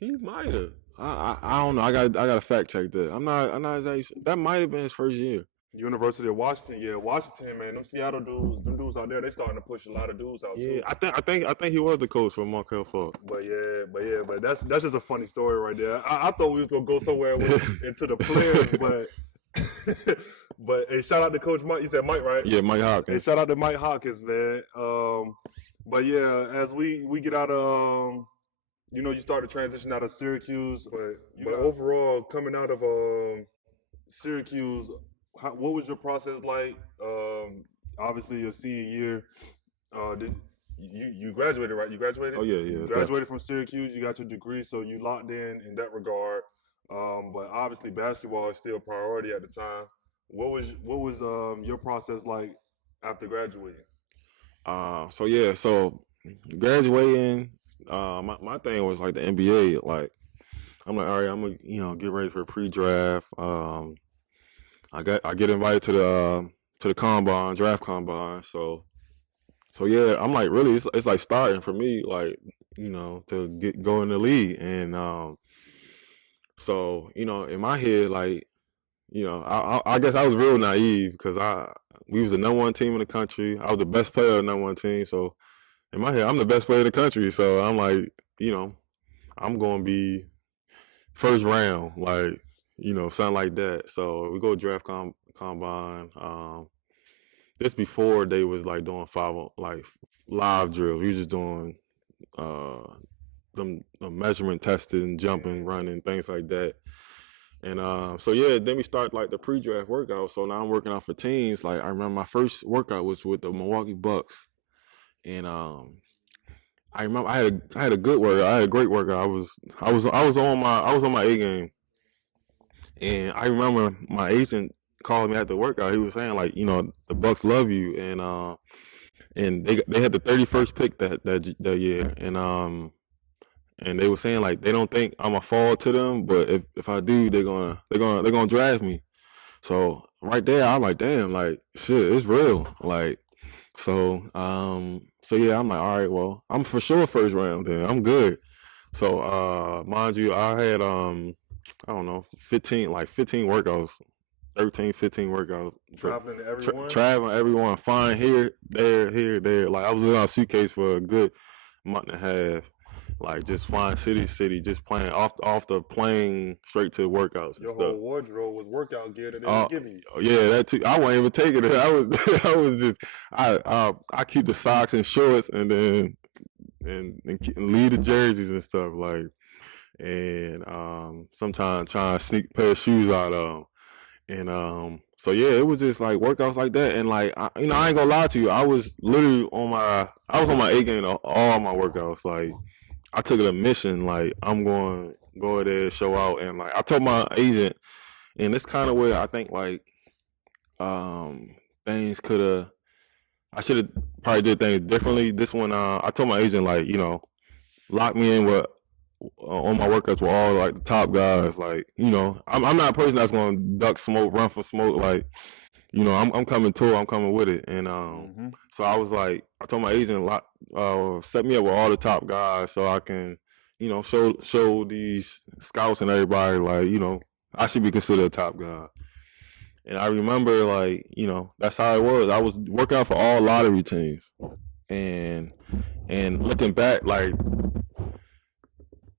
He might have. I don't know. I got to fact check that. I'm not exactly sure. That might have been his first year. University of Washington, yeah, Washington, man. Them Seattle dudes, them dudes out there, they starting to push a lot of dudes out. Yeah, too. I think he was the coach for Markelle Fultz. But that's just a funny story right there. I thought we was gonna go somewhere into the players, but hey, shout out to Coach Mike. You said Mike, right? Yeah, Mike Hawkins. Hey, shout out to Mike Hawkins, man. But yeah, as we get out of you start to transition out of Syracuse, but overall coming out of Syracuse, what was your process like? Obviously, your senior year, did you graduated, right? You graduated? Oh yeah. You graduated from Syracuse. You got your degree, so you locked in that regard. But obviously, basketball is still a priority at the time. What was your process like after graduating? So graduating, my thing was like the NBA. Like I'm like, all right, I'm gonna get ready for pre-draft. I get invited to the combine, draft combine. So yeah, I'm like, really, it's like starting for me, like, to go in the league. And so in my head, like, I guess I was real naive because we was the #1 team in the country. I was the best player of the #1 team. So in my head, I'm the best player in the country. So I'm like, I'm gonna be first round, like, something like that. So we go draft combine. This before they was like doing live drills. We was just doing them measurement testing, jumping, running, things like that. And so yeah, then we start like the pre-draft workout. So now I'm working out for teams. Like I remember my first workout was with the Milwaukee Bucks, and I remember I had a good workout. I had a great workout. I was on my A game, and I remember my agent calling me after the workout. He was saying like, the Bucks love you, and they had the 31st pick that year, and they were saying like they don't think I'm a fall to them, but if I do, they're gonna draft me. So right there, I'm like, damn, like shit, it's real. Like so yeah, I'm like, all right, well, I'm for sure first round then. I'm good. So mind you, I had I don't know, 15 workouts. 13, 15 workouts. Traveling to everyone? Traveling everyone. Flying here, there. Like, I was in our suitcase for a good month and a half. Like, just flying city to city, just playing off the plane straight to workouts. Your whole wardrobe was workout gear that they were giving you. Yeah, that too. I wasn't even taking it. I was just, I keep the socks and shorts and then, and leave the jerseys and stuff. Like, and sometimes trying to sneak a pair of shoes out of them. And so yeah, it was just like workouts like that, and like I ain't gonna lie to you, I was literally on my A game all my workouts. Like I took it a mission, like I'm going to go there, show out, and like I told my agent, and it's kind of where I think like things I should have probably did things differently. This one, I told my agent like lock me in with. On my workouts with all like the top guys, like I'm not a person that's gonna duck smoke, run for smoke. Like I'm coming to it, I'm coming with it, and so I was like, I told my agent, set me up with all the top guys so I can show these scouts and everybody like I should be considered a top guy. And I remember, like, that's how it was. I was working out for all lottery teams, and looking back, like,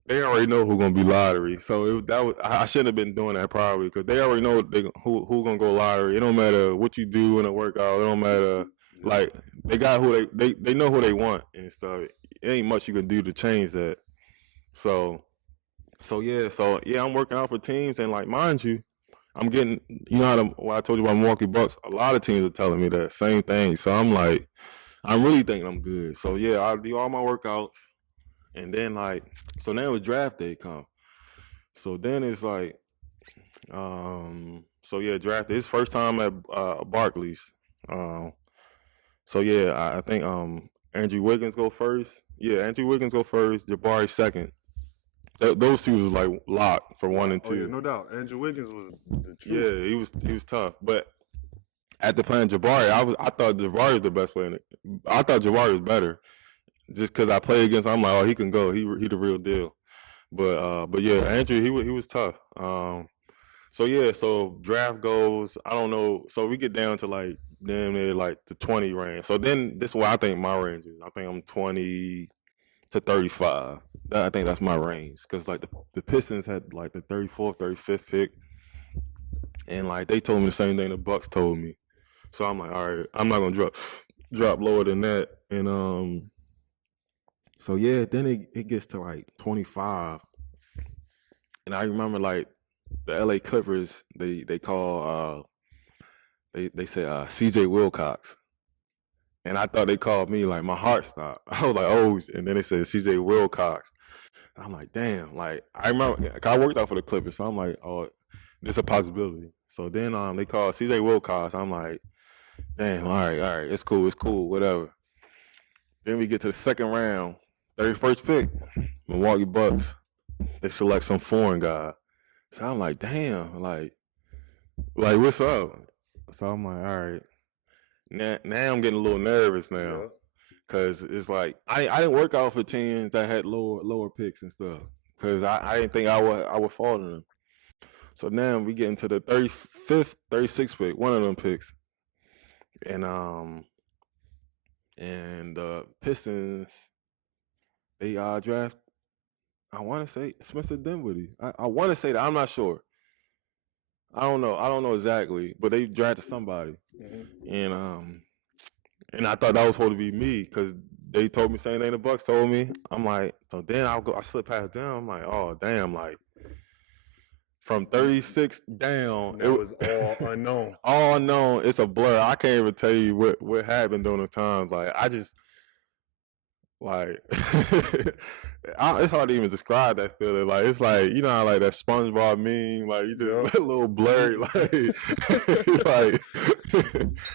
they already know who's gonna be lottery. So I shouldn't have been doing that probably because they already know who gonna go lottery. It don't matter what you do in a workout. It don't matter. Like, they got who they know who they want and stuff. It ain't much you can do to change that. So yeah, I'm working out for teams, and, like, mind you, I'm getting, when I told you about Milwaukee Bucks, a lot of teams are telling me that same thing. So I'm like, I'm really thinking I'm good. So yeah, I do all my workouts, and then, like, so now it's draft day come. So then it's like, so yeah, draft day. It's first time at Barclays. So yeah, I think Andrew Wiggins go first. Yeah, Andrew Wiggins go first. Jabari second. Those two was like locked for 1 and 2. Oh yeah, no doubt. Andrew Wiggins was the truth. Yeah, he was tough. But after playing Jabari, I thought Jabari was the best player. I thought Jabari was better, just because I played against him. I'm like, oh, he can go. He the real deal. But yeah, Andrew, he was tough. So yeah, so draft goes. I don't know. So we get down to, like, damn near, like, the 20 range. So then this is what I think my range is. I think I'm 20 to 35. I think that's my range, because, like, the Pistons had, like, the 34th, 35th pick, and, like, they told me the same thing the Bucks told me. So I'm like, all right, I'm not gonna drop lower than that. And so yeah, then it gets to, like, 25, and I remember, like, the LA Clippers, they call they said CJ Wilcox. And I thought they called me, like, my heart stopped. I was like, oh, and then they said CJ Wilcox. I'm like, damn. Like, I remember, I worked out for the Clippers, so I'm like, oh, this a possibility. So then they called CJ Wilcox. I'm like, damn, all right, it's cool, whatever. Then we get to the second round, 31st pick, Milwaukee Bucks. They select some foreign guy. So I'm like, damn, like what's up? So I'm like, all right. Now I'm getting a little nervous now, because it's like I didn't work out for teams that had lower picks and stuff, because I didn't think I would fall to them. So now we get into the 35th, 36th pick, one of them picks, and the Pistons, they draft, I want to say Spencer Dinwiddie. I want to say that. I'm not sure. I don't know exactly, but they drafted somebody, and I thought that was supposed to be me, because they told me the same thing the Bucks told me. I'm like, so then I slip past them. I'm like, oh damn, like, from 36 down, it was all unknown. All unknown. It's a blur. I can't even tell you what happened during the times. Like, I just, like, it's hard to even describe that feeling. Like, it's like, you know how, like, that SpongeBob meme, like, you just a little blurry, like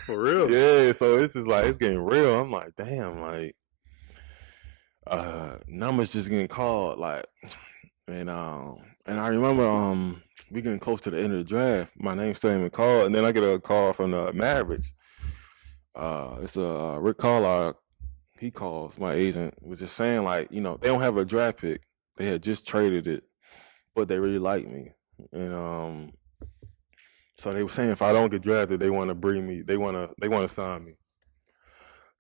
for real. Yeah, so it's just like, it's getting real. I'm like, damn, like, numbers just getting called, like, and I remember we getting close to the end of the draft. My name's still even called, and then I get a call from the Mavericks. It's Rick Carlisle. He calls, my agent, was just saying, like, they don't have a draft pick. They had just traded it, but they really like me, and so they were saying if I don't get drafted, they want to bring me. They want to sign me.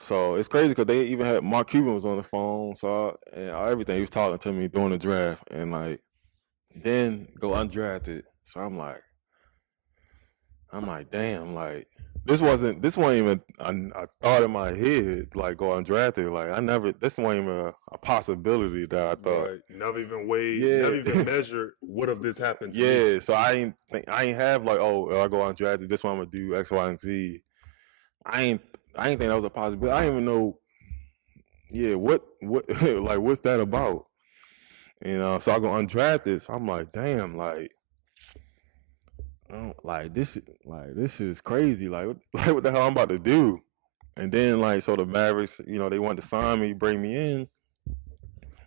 So it's crazy, because they even had Mark Cuban was on the phone, so and everything, he was talking to me during the draft, and, like, then go undrafted. So I'm like, damn, like, this wasn't even a thought in my head, like, go undrafted. Like, this wasn't even a possibility that I thought. Right. Never even weighed, never even measured what if this happened to me. So I ain't have, like, oh, if I go undrafted, this one I'm gonna do X, Y, and Z. I ain't think that was a possibility. I didn't even know, what like, what's that about? So I go undrafted. So I'm like, damn, like, this is crazy. Like what the hell I'm about to do? And then, like, so the Mavericks, they wanted to sign me, bring me in.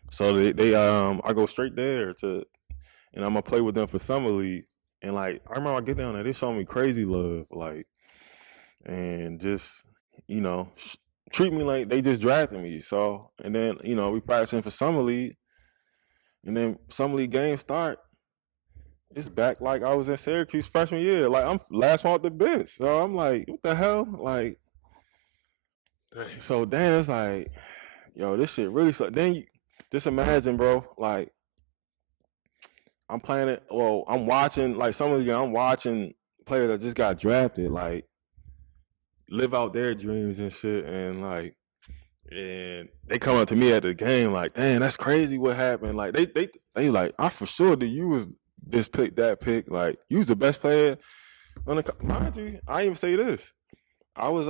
So they I go straight there and I'm gonna play with them for summer league. And, like, I remember I get down there, they show me crazy love, like, and just, treat me like they just drafted me. So, and then, we practicing for summer league, and then summer league games start. it's back like I was in Syracuse freshman year. Like I'm last one off the bench. So I'm like, what the hell? Like, Dang. so then it's like, yo, this shit really sucks. Then you just imagine, bro, like I'm playing it. Well, I'm watching like some of you. I'm watching players that just got drafted, like live out their dreams and shit, and like, and they come up to me at the game like, "Damn, that's crazy! What happened?" Like they like, I for sure that you was this pick, that pick. Like you was the best player on the. Mind you, I didn't even say this. I was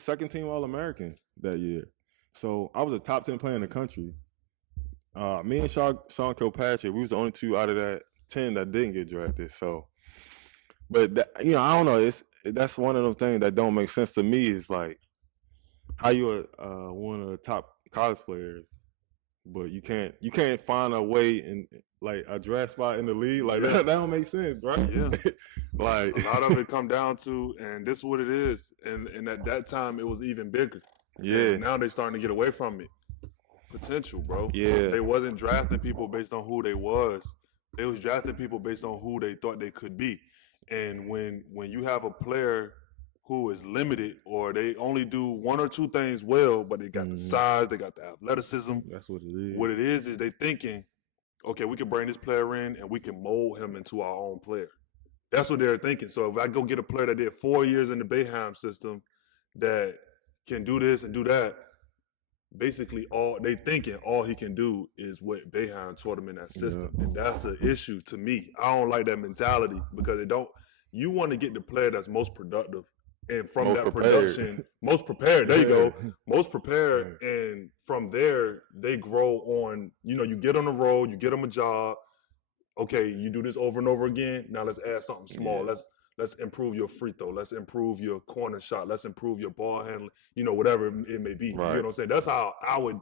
second team All American that year, so I was a top 10 player in the country. Me and Sean Kilpatrick, we was the only two out of that 10 that didn't get drafted. So, but that, I don't know. That's one of those things that don't make sense to me. Is like how you are one of the top college players, but you can't find a way in like a draft spot in the league. Like that don't make sense, right? Yeah. Like a lot of it come down to, and this is what it is. And at that time, it was even bigger. Yeah. And now they're starting to get away from it. Potential, bro. Yeah. They wasn't drafting people based on who they was. They was drafting people based on who they thought they could be. And when you have a player who is limited, or they only do one or two things well, but they got the size, they got the athleticism. That's what it is. What it is they thinking, okay, we can bring this player in and we can mold him into our own player. That's what they're thinking. So if I go get a player that did 4 years in the Boeheim system that can do this and do that, basically all he can do is what Boeheim taught him in that system. And that's an issue to me. I don't like that mentality because you want to get the player that's most productive. And from that production, most prepared, there you go, most prepared. And from there, they grow on, you get on the road, you get them a job. Okay, you do this over and over again. Now let's add something small. Let's improve your free throw. Let's improve your corner shot. Let's improve your ball handling, whatever it may be. Right. You know what I'm saying? That's how I would,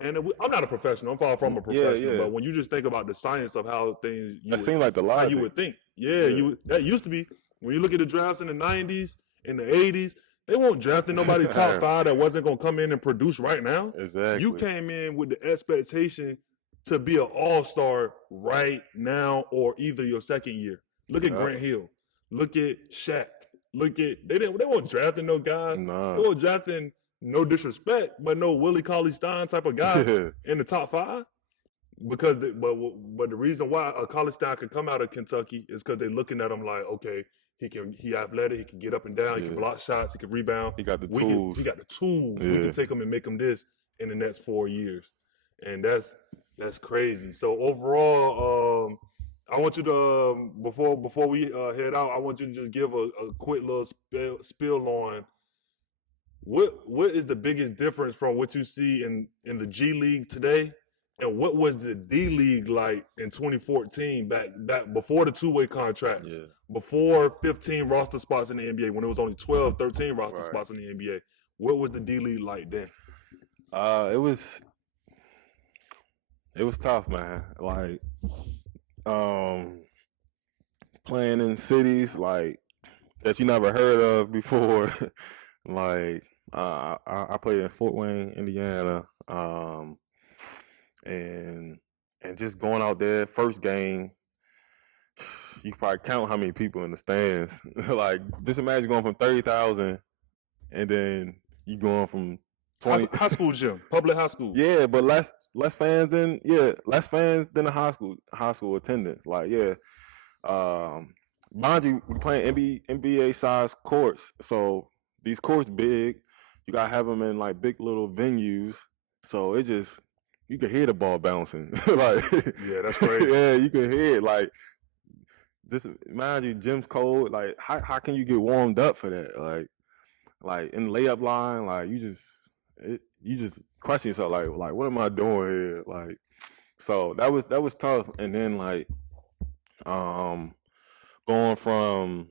and I'm not a professional. I'm far from a professional. But when you just think about the science of how things, seems like the logic. How you would think. That used to be, when you look at the drafts in the 90s, in the 80s, they weren't drafting nobody top 5 that wasn't going to come in and produce right now. Exactly. You came in with the expectation to be an all-star right now or either your second year. Look at Grant Hill. Look at Shaq. They weren't drafting no guy. Nah. They weren't drafting, no disrespect, but no Willie Cauley-Stein type of guy in the top 5. Because but the reason why a Cauley-Stein can come out of Kentucky is because they're looking at him like, okay, he athletic, he can get up and down, he can block shots, he can rebound. He got the tools. He got the tools. We can take him and make him this in the next 4 years. And that's crazy. So overall, I want you to before we head out, I want you to just give a quick little spill on what is the biggest difference from what you see in the G League today, and what was the D League like in 2014 back before the two-way contracts, before 15 roster spots in the NBA, when it was only 12, 13 roster spots in the NBA. What was the D League like then? It was tough, man. Like, playing in cities like that you never heard of before. Like, I played in Fort Wayne, Indiana, and just going out there, first game, you can probably count how many people in the stands. Like, just imagine going from 30,000, and then you going from 20 high school gym, public high school. Yeah, but less fans than the high school attendance. Like, mind you, we playing NBA size courts, so these courts big. You gotta have them in like big little venues, so it just, you can hear the ball bouncing. Like, yeah, that's crazy. Yeah, you can hear it. Like, just mind you, gym's cold. Like, how can you get warmed up for that? Like in the layup line, like you just question yourself, like what am I doing here? Like, so that was tough. And then like going from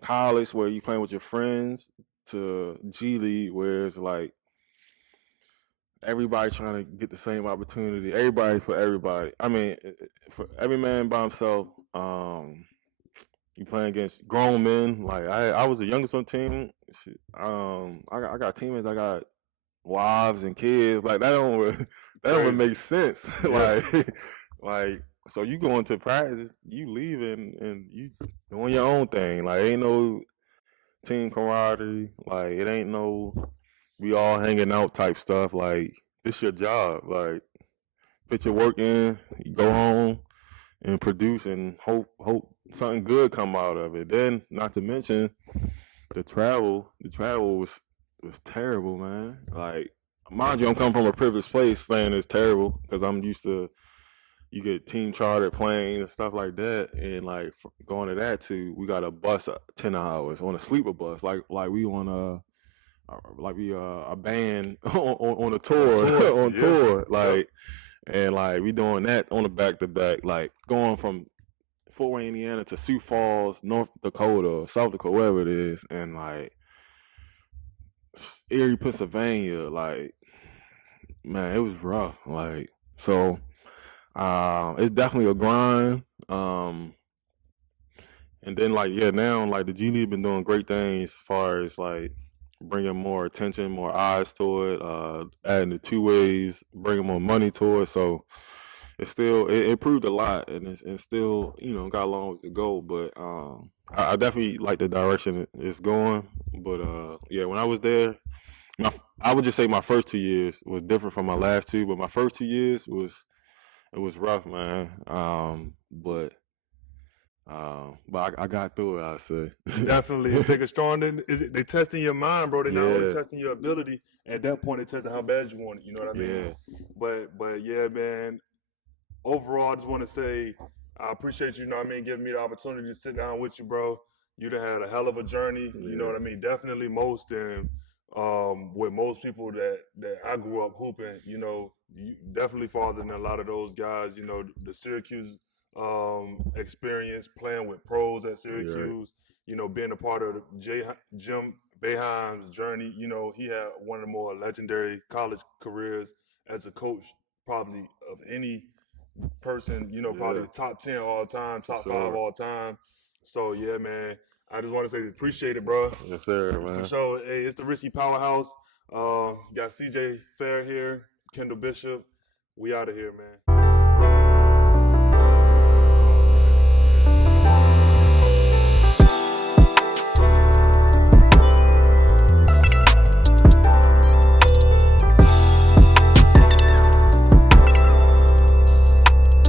college where you playing with your friends to G League where it's like everybody trying to get the same opportunity, everybody for everybody. I mean, for every man by himself. You playing against grown men. Like, I was the youngest on the team. Shit. I got teammates. I got wives and kids. Like, that don't even make sense. Like, so you going to practice, you leaving, and you doing your own thing. Like, ain't no team camaraderie. Like, it ain't no we all hanging out type stuff. Like, this your job. Like, put your work in, you go home and produce, and hope something good come out of it. Then, not to mention the travel. The travel was terrible, man. Like, mind you, I'm coming from a privileged place, saying it's terrible because I'm used to you get team chartered planes and stuff like that, and like going to that too, we got a bus 10 hours on a sleeper bus, like we on a band on a tour on tour, like, and like we doing that on the back to back, like going from Fort Wayne, Indiana to Sioux Falls, North Dakota, South Dakota, wherever it is, and like Erie, Pennsylvania, like, man, it was rough. Like, so it's definitely a grind. And then like, yeah, now like the G League been doing great things as far as like bringing more attention, more eyes to it, adding the two ways, bringing more money to it. So it's still it proved a lot, and it's still, you know, got a long way to go. But I definitely like the direction it's going. But yeah, when I was there, I would just say my first 2 years was different from my last two, but my first 2 years was rough, man. But I got through it, I'd say. Definitely. It take a strong. They testing your mind, bro. They not only Yeah. testing your ability. At that point, they testing how bad you want it. You know what I mean? Yeah. But yeah, man. Overall, I just want to say I appreciate you. You know what I mean? Giving me the opportunity to sit down with you, bro. You done had a hell of a journey. You know what I mean? Definitely most than with most people that I grew up hooping. You know, you definitely farther than a lot of those guys. You know, the Syracuse experience, playing with pros at Syracuse, you know, being a part of Jim Boeheim's journey. You know, he had one of the more legendary college careers as a coach, probably of any person, you know, probably top 10 all time, top 5 all time. So yeah, man, I just want to say appreciate it, bro. Yes, sir, man. For sure. Hey, it's the RissKy Powerhouse. Got CJ Fair here, Kendall Bishop. We out of here, man.